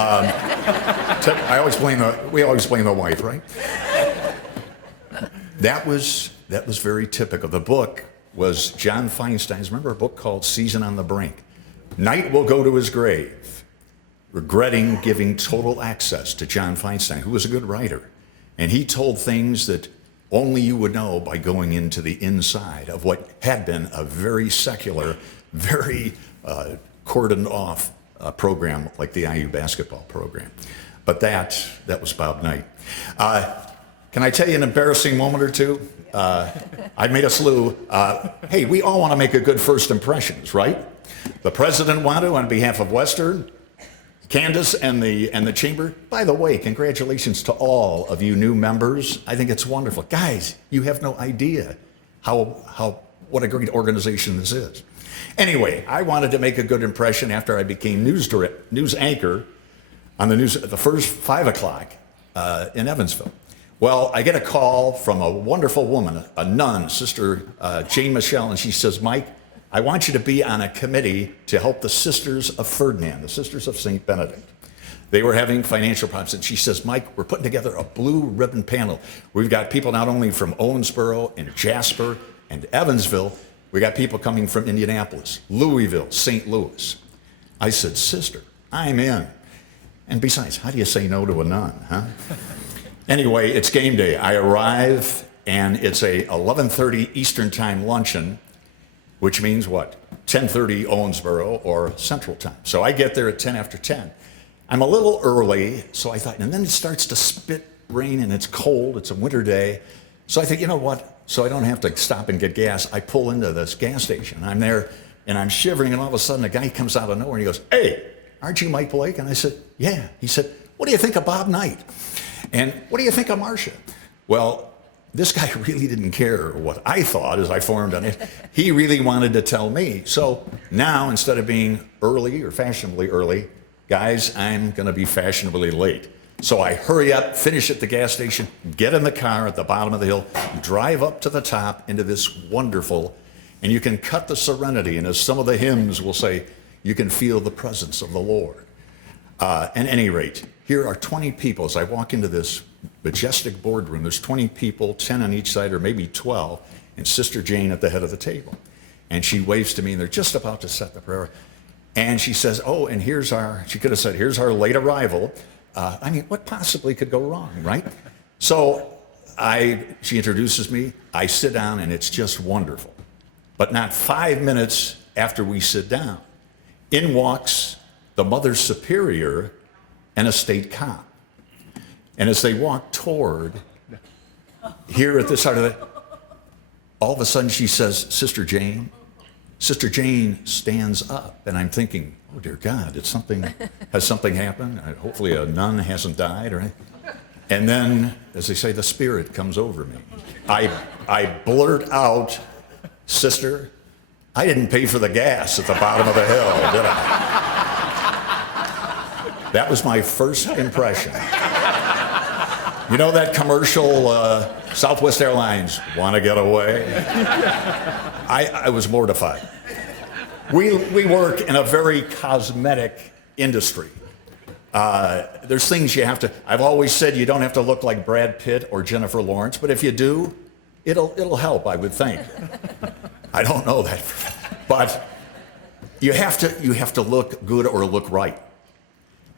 always blame the wife, right? That was very typical. The book was John Feinstein's, remember a book called Season on the Brink? Knight will go to his grave, regretting giving total access to John Feinstein, who was a good writer. And he told things that only you would know by going into the inside of what had been a very secular, very cordoned off program like the IU basketball program. But that was Bob Knight. Can I tell you an embarrassing moment or two? I made a slew. Hey, we all want to make a good first impressions, right? The president wanted to on behalf of Western, Candace, and the chamber. By the way, congratulations to all of you new members. I think it's wonderful. Guys, you have no idea what a great organization this is. Anyway, I wanted to make a good impression after I became news anchor on the news at the first 5 o'clock in Evansville. Well, I get a call from a wonderful woman, a nun, Sister Jane Michelle, and she says, Mike, I want you to be on a committee to help the Sisters of Ferdinand, the Sisters of St. Benedict. They were having financial problems, and she says, Mike, we're putting together a blue ribbon panel. We've got people not only from Owensboro and Jasper and Evansville, we got people coming from Indianapolis, Louisville, St. Louis. I said, Sister, I'm in. And besides, how do you say no to a nun, huh? Anyway, it's game day. I arrive, and it's a 11:30 Eastern Time luncheon, which means what? 10:30 Owensboro or Central Time. So I get there at 10 after 10. I'm a little early, so I thought, and then it starts to spit rain, and it's cold. It's a winter day. So I think, you know what? So I don't have to stop and get gas. I pull into this gas station. I'm there, and I'm shivering, and all of a sudden, a guy comes out of nowhere, and he goes, hey, aren't you Mike Blake? And I said, yeah. He said, what do you think of Bob Knight? And what do you think of Marcia? Well, this guy really didn't care what I thought as I formed on it. He really wanted to tell me. So now, instead of being early or fashionably early, guys, I'm going to be fashionably late. So I hurry up, finish at the gas station, get in the car at the bottom of the hill, drive up to the top into this wonderful, and you can cut the serenity, and as some of the hymns will say, you can feel the presence of the Lord. At any rate, here are 20 people. As I walk into this majestic boardroom, there's 20 people, 10 on each side, or maybe 12, and Sister Jane at the head of the table. And she waves to me, and they're just about to set the prayer. And she says, oh, and she could have said, here's our late arrival. I mean, what possibly could go wrong, right? So she introduces me, I sit down, and it's just wonderful. But not 5 minutes after we sit down, in walks the Mother Superior and a state cop. And as they walk toward, here at this side of all of a sudden she says, Sister Jane stands up. And I'm thinking, oh dear God, has something happened? Hopefully a nun hasn't died or anything. And then, as they say, the Spirit comes over me. I blurt out, Sister, I didn't pay for the gas at the bottom of the hill, did I? That was my first impression. You know that commercial, Southwest Airlines, want to get away? I was mortified. We work in a very cosmetic industry. There's things you have to, I've always said you don't have to look like Brad Pitt or Jennifer Lawrence, but if you do, it'll help, I would think. I don't know that, but you have to look good or look right.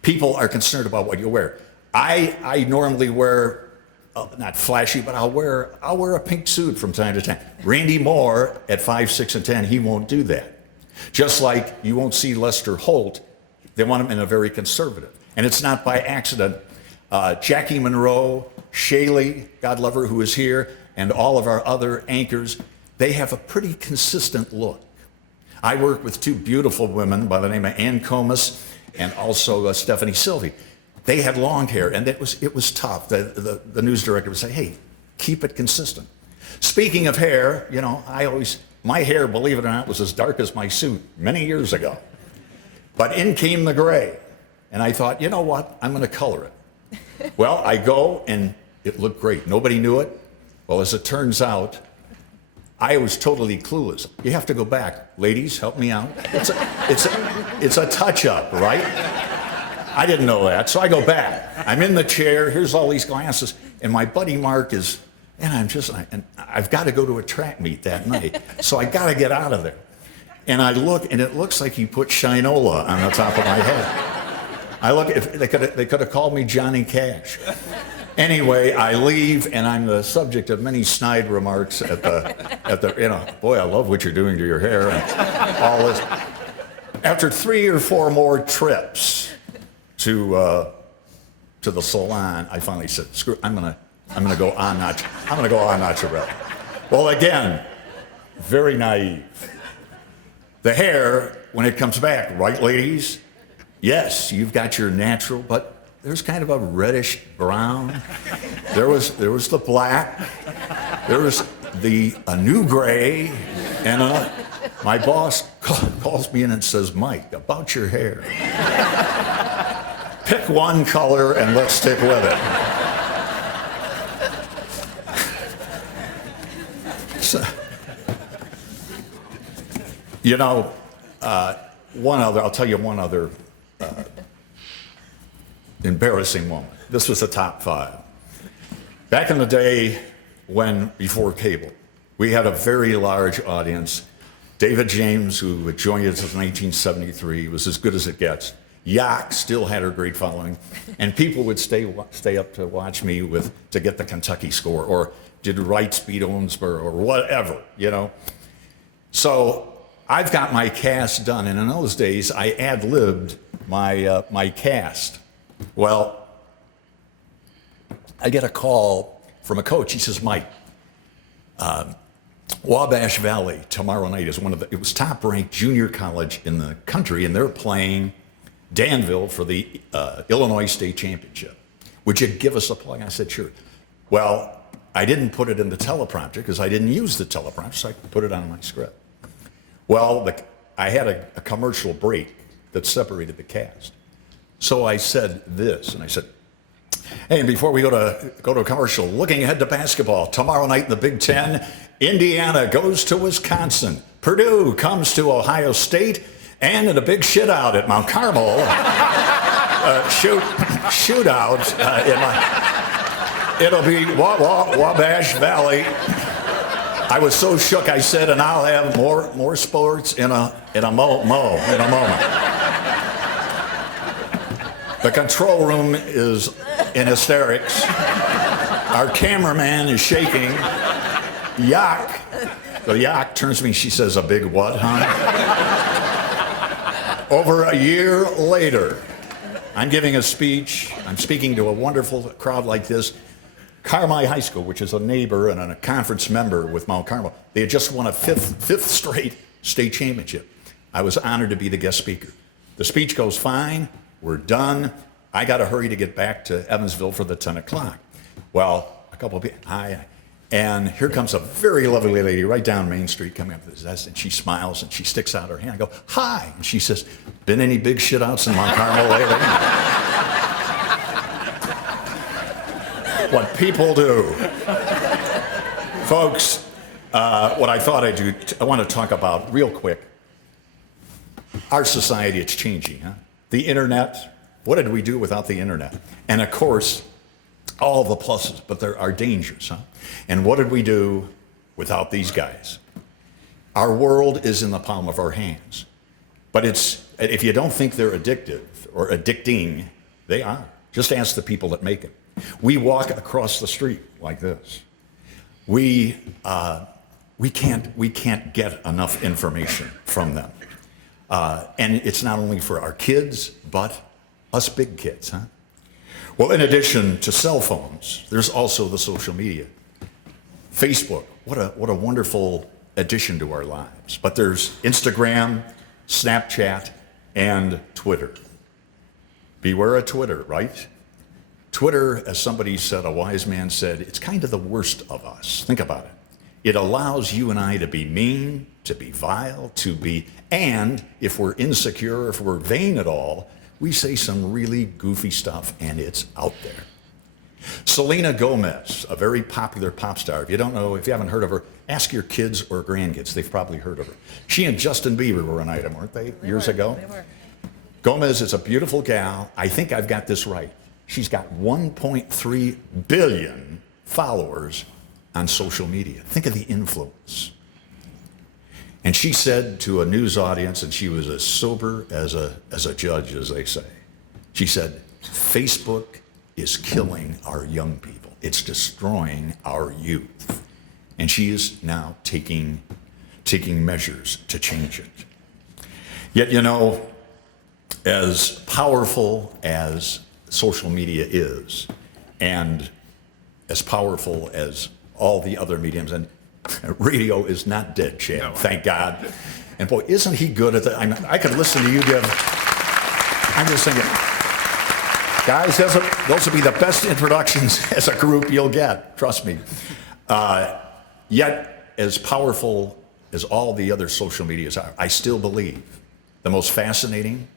People are concerned about what you wear. I normally wear, not flashy, but I'll wear a pink suit from time to time. Randy Moore at 5, 6, and 10, he won't do that. Just like you won't see Lester Holt, they want him in a very conservative. And it's not by accident. Jackie Monroe, Shaylee, God love her, who is here, and all of our other anchors, they have a pretty consistent look. I work with two beautiful women by the name of Ann Comas and also Stephanie Sylvie. They had long hair, and it was tough. The news director would say, hey, keep it consistent. Speaking of hair, you know, my hair, believe it or not, was as dark as my suit many years ago. But in came the gray, and I thought, you know what, I'm going to color it. Well, I go, and it looked great. Nobody knew it. Well, as it turns out, I was totally clueless. You have to go back. Ladies, help me out. It's a touch-up, right? I didn't know that, so I go back. I'm in the chair. Here's all these glasses, and my buddy Mark is And I've got to go to a track meet that night, so I got to get out of there. And I look, and it looks like he put Shinola on the top of my head. I look, if they could have called me Johnny Cash. Anyway, I leave, and I'm the subject of many snide remarks at the, boy, I love what you're doing to your hair and all this. After 3 or 4 more trips to the salon, I finally said, "Screw, I'm gonna go on natural." Well, again, very naive. The hair, when it comes back, right, ladies? Yes, you've got your natural, but there's kind of a reddish brown. There was the black. There was a new gray, and my boss calls me in and says, "Mike, about your hair. Pick one color and let's stick with it." So, I'll tell you one other embarrassing moment. This was the top 5. Back in the day before cable, we had a very large audience. David James, who had joined us in 1973, was as good as it gets. Yak still had her great following, and people would stay up to watch me to get the Kentucky score, or did Wright beat Owensboro, or whatever, So I've got my cast done, and in those days I ad-libbed my cast. Well, I get a call from a coach. He says, "Mike, Wabash Valley tomorrow night is it was top-ranked junior college in the country, and they're playing Danville for the Illinois State Championship. Would you give us a plug?" I said, "Sure." Well, I didn't put it in the teleprompter because I didn't use the teleprompter, so I put it on my script. Well, I had a commercial break that separated the cast. So I said this, and I said, "Hey, and before we go to a commercial, looking ahead to basketball, tomorrow night in the Big Ten, Indiana goes to Wisconsin. Purdue comes to Ohio State, and in a big shootout at Mount Carmel, shootout, it'll be Wabash Valley." I was so shook, I said, "And I'll have more sports in a moment." The control room is in hysterics. Our cameraman is shaking. The Yak turns to me, she says, "A big what, huh?" Over a year later, I'm giving a speech. I'm speaking to a wonderful crowd like this. Carmi High School, which is a neighbor and a conference member with Mount Carmel, they had just won a fifth straight state championship. I was honored to be the guest speaker. The speech goes fine. We're done. I got to hurry to get back to Evansville for the 10 o'clock. Well, a couple of people, hi. And here comes a very lovely lady right down Main Street coming up to the desk, and she smiles and she sticks out her hand. I go, "Hi." And she says, "Been any big shitouts in Mount Carmel lately?" What people do. Folks, what I thought I'd do, I want to talk about real quick. Our society, it's changing, huh? The internet, what did we do without the internet? And of course, all the pluses, but there are dangers, huh? And what did we do without these guys? Our world is in the palm of our hands. But if you don't think they're addictive or addicting, they are. Just ask the people that make it. We walk across the street like this. We can't get enough information from them. And it's not only for our kids, but us big kids, huh? Well, in addition to cell phones, there's also the social media. Facebook, what a wonderful addition to our lives. But there's Instagram, Snapchat, and Twitter. Beware of Twitter, right? Twitter, as somebody said, a wise man said, it's kind of the worst of us. Think about it. It allows you and I to be mean, to be vile, and if we're insecure, if we're vain at all, we say some really goofy stuff, and it's out there. Selena Gomez, a very popular pop star. If you haven't heard of her, ask your kids or grandkids. They've probably heard of her. She and Justin Bieber were an item, weren't they, years ago? They were. Gomez is a beautiful gal. I think I've got this right. She's got 1.3 billion followers on social media. Think of the influence. And she said to a news audience, and she was as sober as a judge, as they say, she said, Facebook is killing our young people. It's destroying our youth. And she is now taking measures to change it. Yet, you know, as powerful as social media is, and as powerful as all the other mediums, and radio is not dead, Chad, no. Thank God. And boy, isn't he good at that? I could listen to you give, I'm just thinking, guys, those will be the best introductions as a group you'll get, trust me. Yet, as powerful as all the other social medias are, I still believe the most fascinating,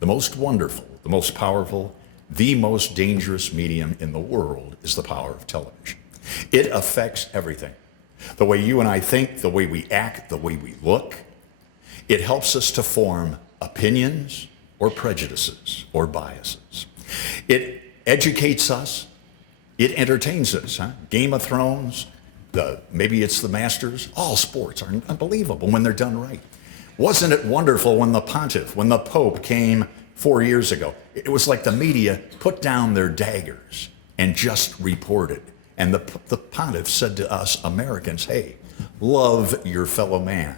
the most wonderful, the most powerful, the most dangerous medium in the world is the power of television. It affects everything. The way you and I think, the way we act, the way we look. It helps us to form opinions or prejudices or biases. It educates us. It entertains us. Game of Thrones, maybe it's the Masters. All sports are unbelievable when they're done right. Wasn't it wonderful when the pontiff, when the Pope came 4 years ago? It was like the media put down their daggers and just reported. And the pontiff said to us Americans, hey, love your fellow man.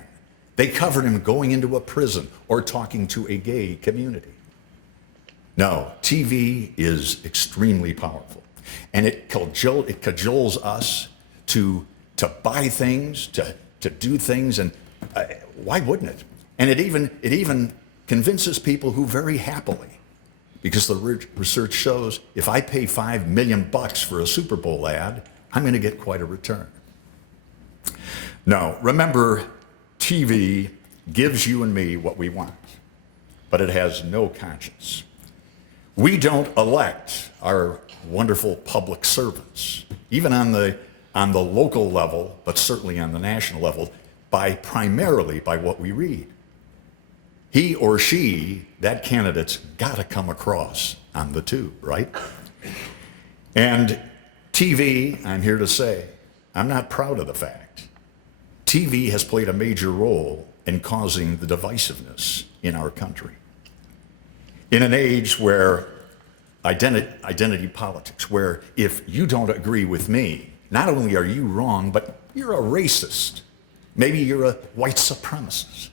They covered him going into a prison or talking to a gay community. No, TV is extremely powerful. And it cajoles us to buy things, to do things, and why wouldn't it? And it even convinces people who very happily, because the research shows if I pay $5 million for a Super Bowl ad, I'm going to get quite a return. No, remember, TV gives you and me what we want, but it has no conscience. We don't elect our wonderful public servants, even on the local level, but certainly on the national level, primarily by what we read. He or she, that candidate's got to come across on the tube, right? And TV, I'm here to say, I'm not proud of the fact. TV has played a major role in causing the divisiveness in our country. In an age where identity politics, where if you don't agree with me, not only are you wrong, but you're a racist. Maybe you're a white supremacist.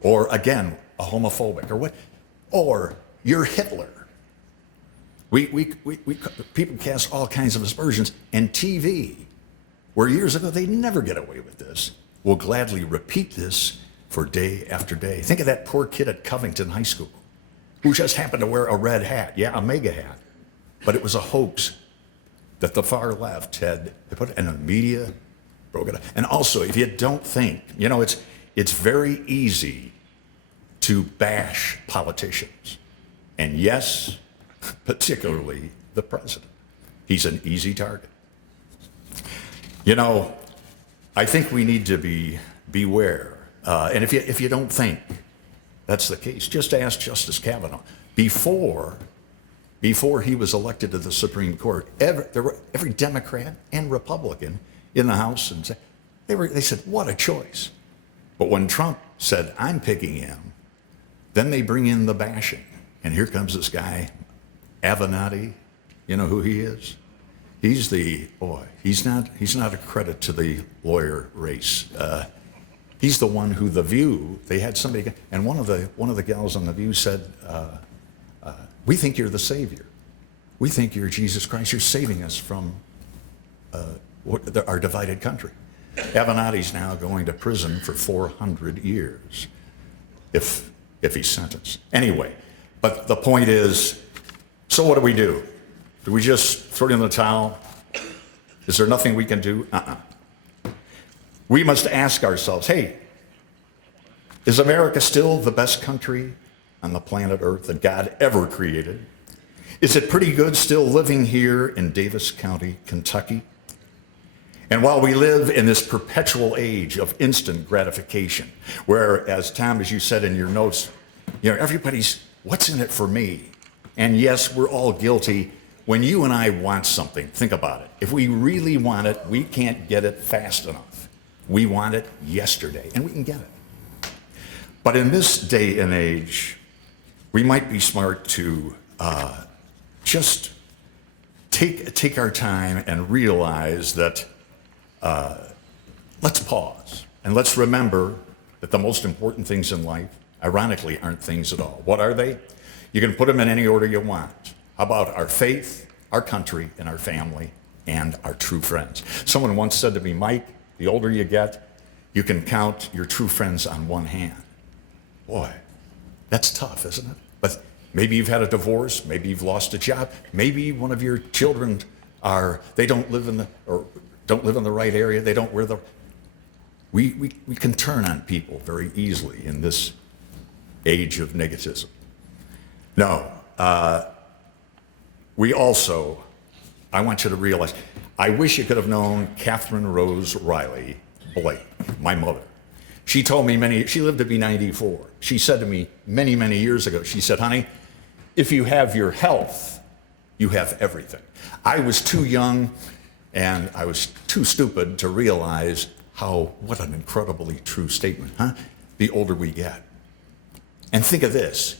Or again, a homophobic, or you're Hitler. People cast all kinds of aspersions, and TV, where years ago they never get away with this, will gladly repeat this for day after day. Think of that poor kid at Covington High School who just happened to wear a red hat, a MAGA hat, but it was a hoax that the far left had put, and the media broke it up. And also, if you don't think, it's very easy to bash politicians. And yes, particularly the president. He's an easy target. I think we need to beware. And if you don't think that's the case, just ask Justice Kavanaugh. Before he was elected to the Supreme Court, every Democrat and Republican in the House, and they said, what a choice. But when Trump said, I'm picking him, then they bring in the bashing. And here comes this guy, Avenatti. You know who he is? He's not a credit to the lawyer race. He's the one who The View, they had somebody, and one of the gals on The View said, we think you're the Savior. We think you're Jesus Christ. You're saving us from our divided country. Avenatti's now going to prison for 400 years if he's sentenced. Anyway, but the point is, so what do? Do we just throw it in the towel? Is there nothing we can do? We must ask ourselves, hey, is America still the best country on the planet Earth that God ever created? Is it pretty good still living here in Davis County, Kentucky? And while we live in this perpetual age of instant gratification, where, as Tom, as you said in your notes, everybody's, what's in it for me? And yes, we're all guilty when you and I want something, think about it. If we really want it, we can't get it fast enough. We want it yesterday, and we can get it. But in this day and age, we might be smart to just take our time and realize that let's pause and let's remember that the most important things in life, ironically, aren't things at all. What are they? You can put them in any order you want. How about our faith, our country, and our family, and our true friends? Someone once said to me, Mike, the older you get, you can count your true friends on one hand. Boy, that's tough, isn't it? But maybe you've had a divorce, maybe you've lost a job, maybe one of your children don't live in the right area, they don't wear the. We can turn on people very easily in this age of negativism. No, I want you to realize, I wish you could have known Catherine Rose Riley Blake, my mother. She told me she lived to be 94. She said to me many, many years ago, she said, honey, if you have your health, you have everything. I was too young and I was too stupid to realize what an incredibly true statement, huh? The older we get. And think of this.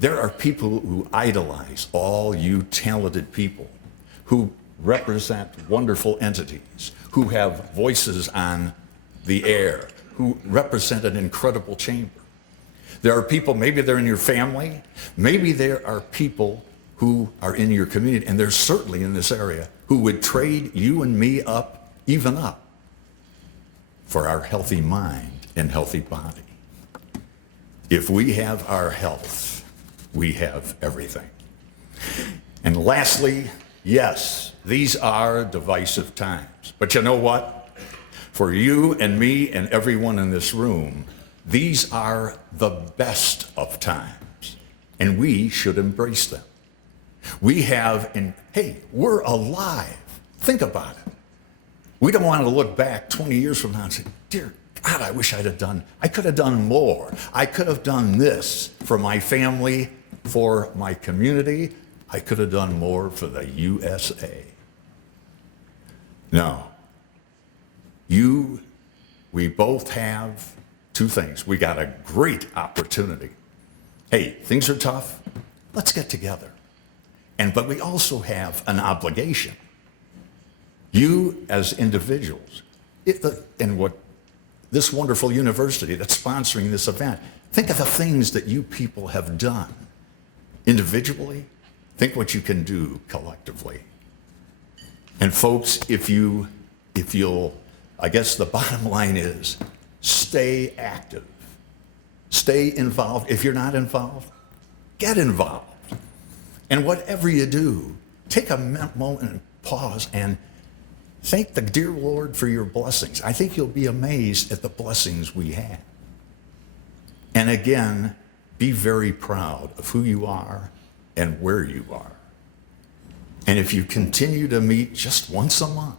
There are people who idolize all you talented people who represent wonderful entities, who have voices on the air, who represent an incredible chamber. There are people, maybe they're in your family, maybe there are people who are in your community, and they're certainly in this area, who would trade you and me up, even up, for our healthy mind and healthy body. If we have our health, we have everything. And lastly, yes, these are divisive times. But you know what? For you and me and everyone in this room, these are the best of times, and we should embrace them. We're alive. Think about it. We don't want to look back 20 years from now and say, dear God, I wish I could have done more. I could have done this for my family, for my community. I could have done more for the USA. No. We both have two things. We got a great opportunity. Hey, things are tough. Let's get together. But we also have an obligation. You as individuals, and what this wonderful university that's sponsoring this event, think of the things that you people have done individually. Think what you can do collectively. And folks, if you'll, I guess the bottom line is, stay active. Stay involved. If you're not involved, get involved. And whatever you do, take a moment and pause and thank the dear Lord for your blessings. I think you'll be amazed at the blessings we have. And again, be very proud of who you are and where you are. And if you continue to meet just once a month,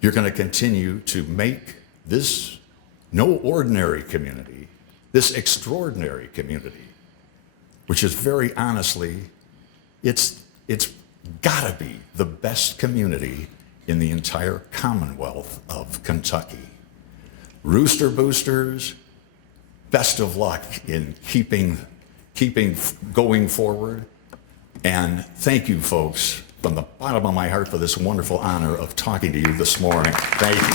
you're going to continue to make this no ordinary community, this extraordinary community, which is very honestly, it's got to be the best community in the entire Commonwealth of Kentucky. Rooster Boosters, best of luck in keeping going forward. And thank you, folks, from the bottom of my heart for this wonderful honor of talking to you this morning. Thank you.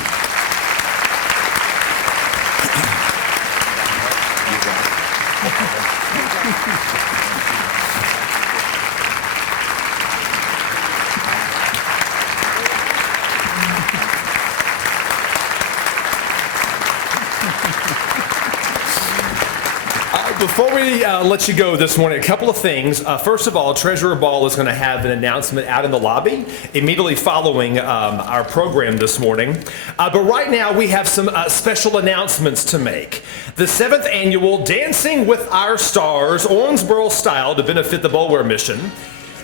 Before we let you go this morning, a couple of things. First of all, Treasurer Ball is going to have an announcement out in the lobby immediately following our program this morning. But right now, we have some special announcements to make. The 7th annual Dancing with Our Stars, Owensboro style to benefit the Bulwer mission,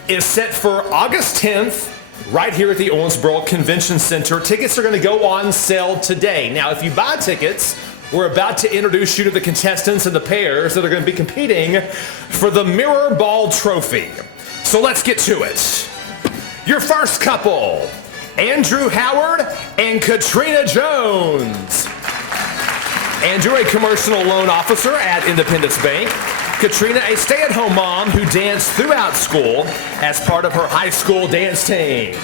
is set for August 10th. Right here at the Owensboro Convention Center. Tickets are going to go on sale today. Now, if you buy tickets, we're about to introduce you to the contestants and the pairs that are going to be competing for the Mirror Ball Trophy. So let's get to it. Your first couple, Andrew Howard and Katrina Jones. Andrew, a commercial loan officer at Independence Bank. Katrina, a stay-at-home mom who danced throughout school as part of her high school dance team.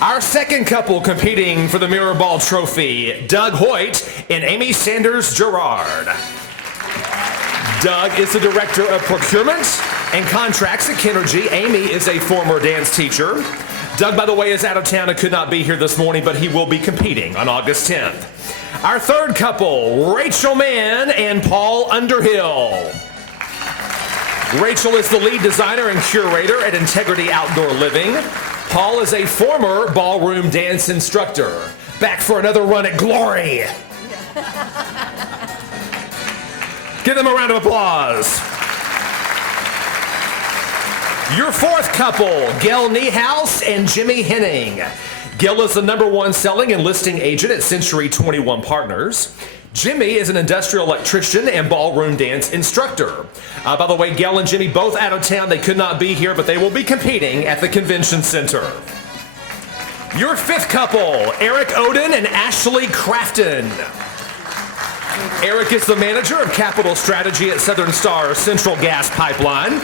Our second couple competing for the Mirror Ball Trophy, Doug Hoyt and Amy Sanders Gerard. Doug is the Director of Procurement and Contracts at Kennergy. Amy is a former dance teacher. Doug, by the way, is out of town and could not be here this morning, but he will be competing on August 10th. Our third couple, Rachel Mann and Paul Underhill. Rachel is the lead designer and curator at Integrity Outdoor Living. Paul is a former ballroom dance instructor. Back for another run at glory. Give them a round of applause. Your fourth couple, Gail Niehaus and Jimmy Henning. Gail is the #1 selling and listing agent at Century 21 Partners. Jimmy is an industrial electrician and ballroom dance instructor. By the way, Gail and Jimmy both out of town. They could not be here, but they will be competing at the convention center. Your fifth couple, Eric Oden and Ashley Crafton. Eric is the manager of capital strategy at Southern Star Central Gas Pipeline.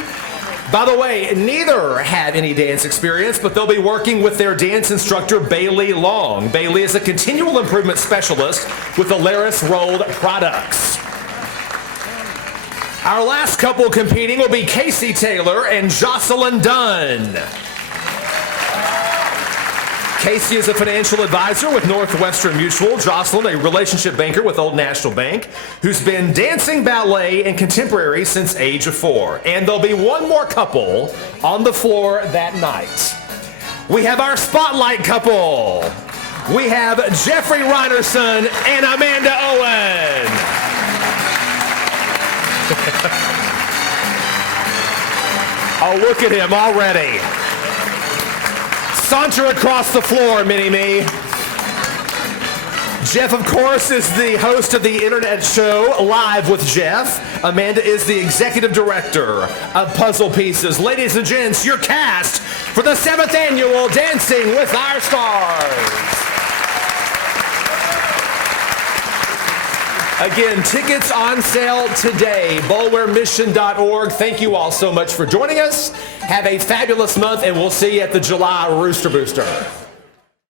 By the way, neither had any dance experience, but they'll be working with their dance instructor, Bailey Long. Bailey is a continual improvement specialist with Alaris Rolled Products. Our last couple competing will be Casey Taylor and Jocelyn Dunn. Casey is a financial advisor with Northwestern Mutual. Jocelyn, a relationship banker with Old National Bank, who's been dancing ballet and contemporary since age of 4. And there'll be one more couple on the floor that night. We have our spotlight couple. We have Jeffrey Reinerson and Amanda Owen. Oh, look at him already. Saunter across the floor, Mini-Me. Jeff, of course, is the host of the internet show Live with Jeff. Amanda is the executive director of Puzzle Pieces. Ladies and gents, your cast for the 7th annual Dancing with Our Stars. Again, tickets on sale today, bulwarmission.org. Thank you all so much for joining us. Have a fabulous month, and we'll see you at the July Rooster Booster.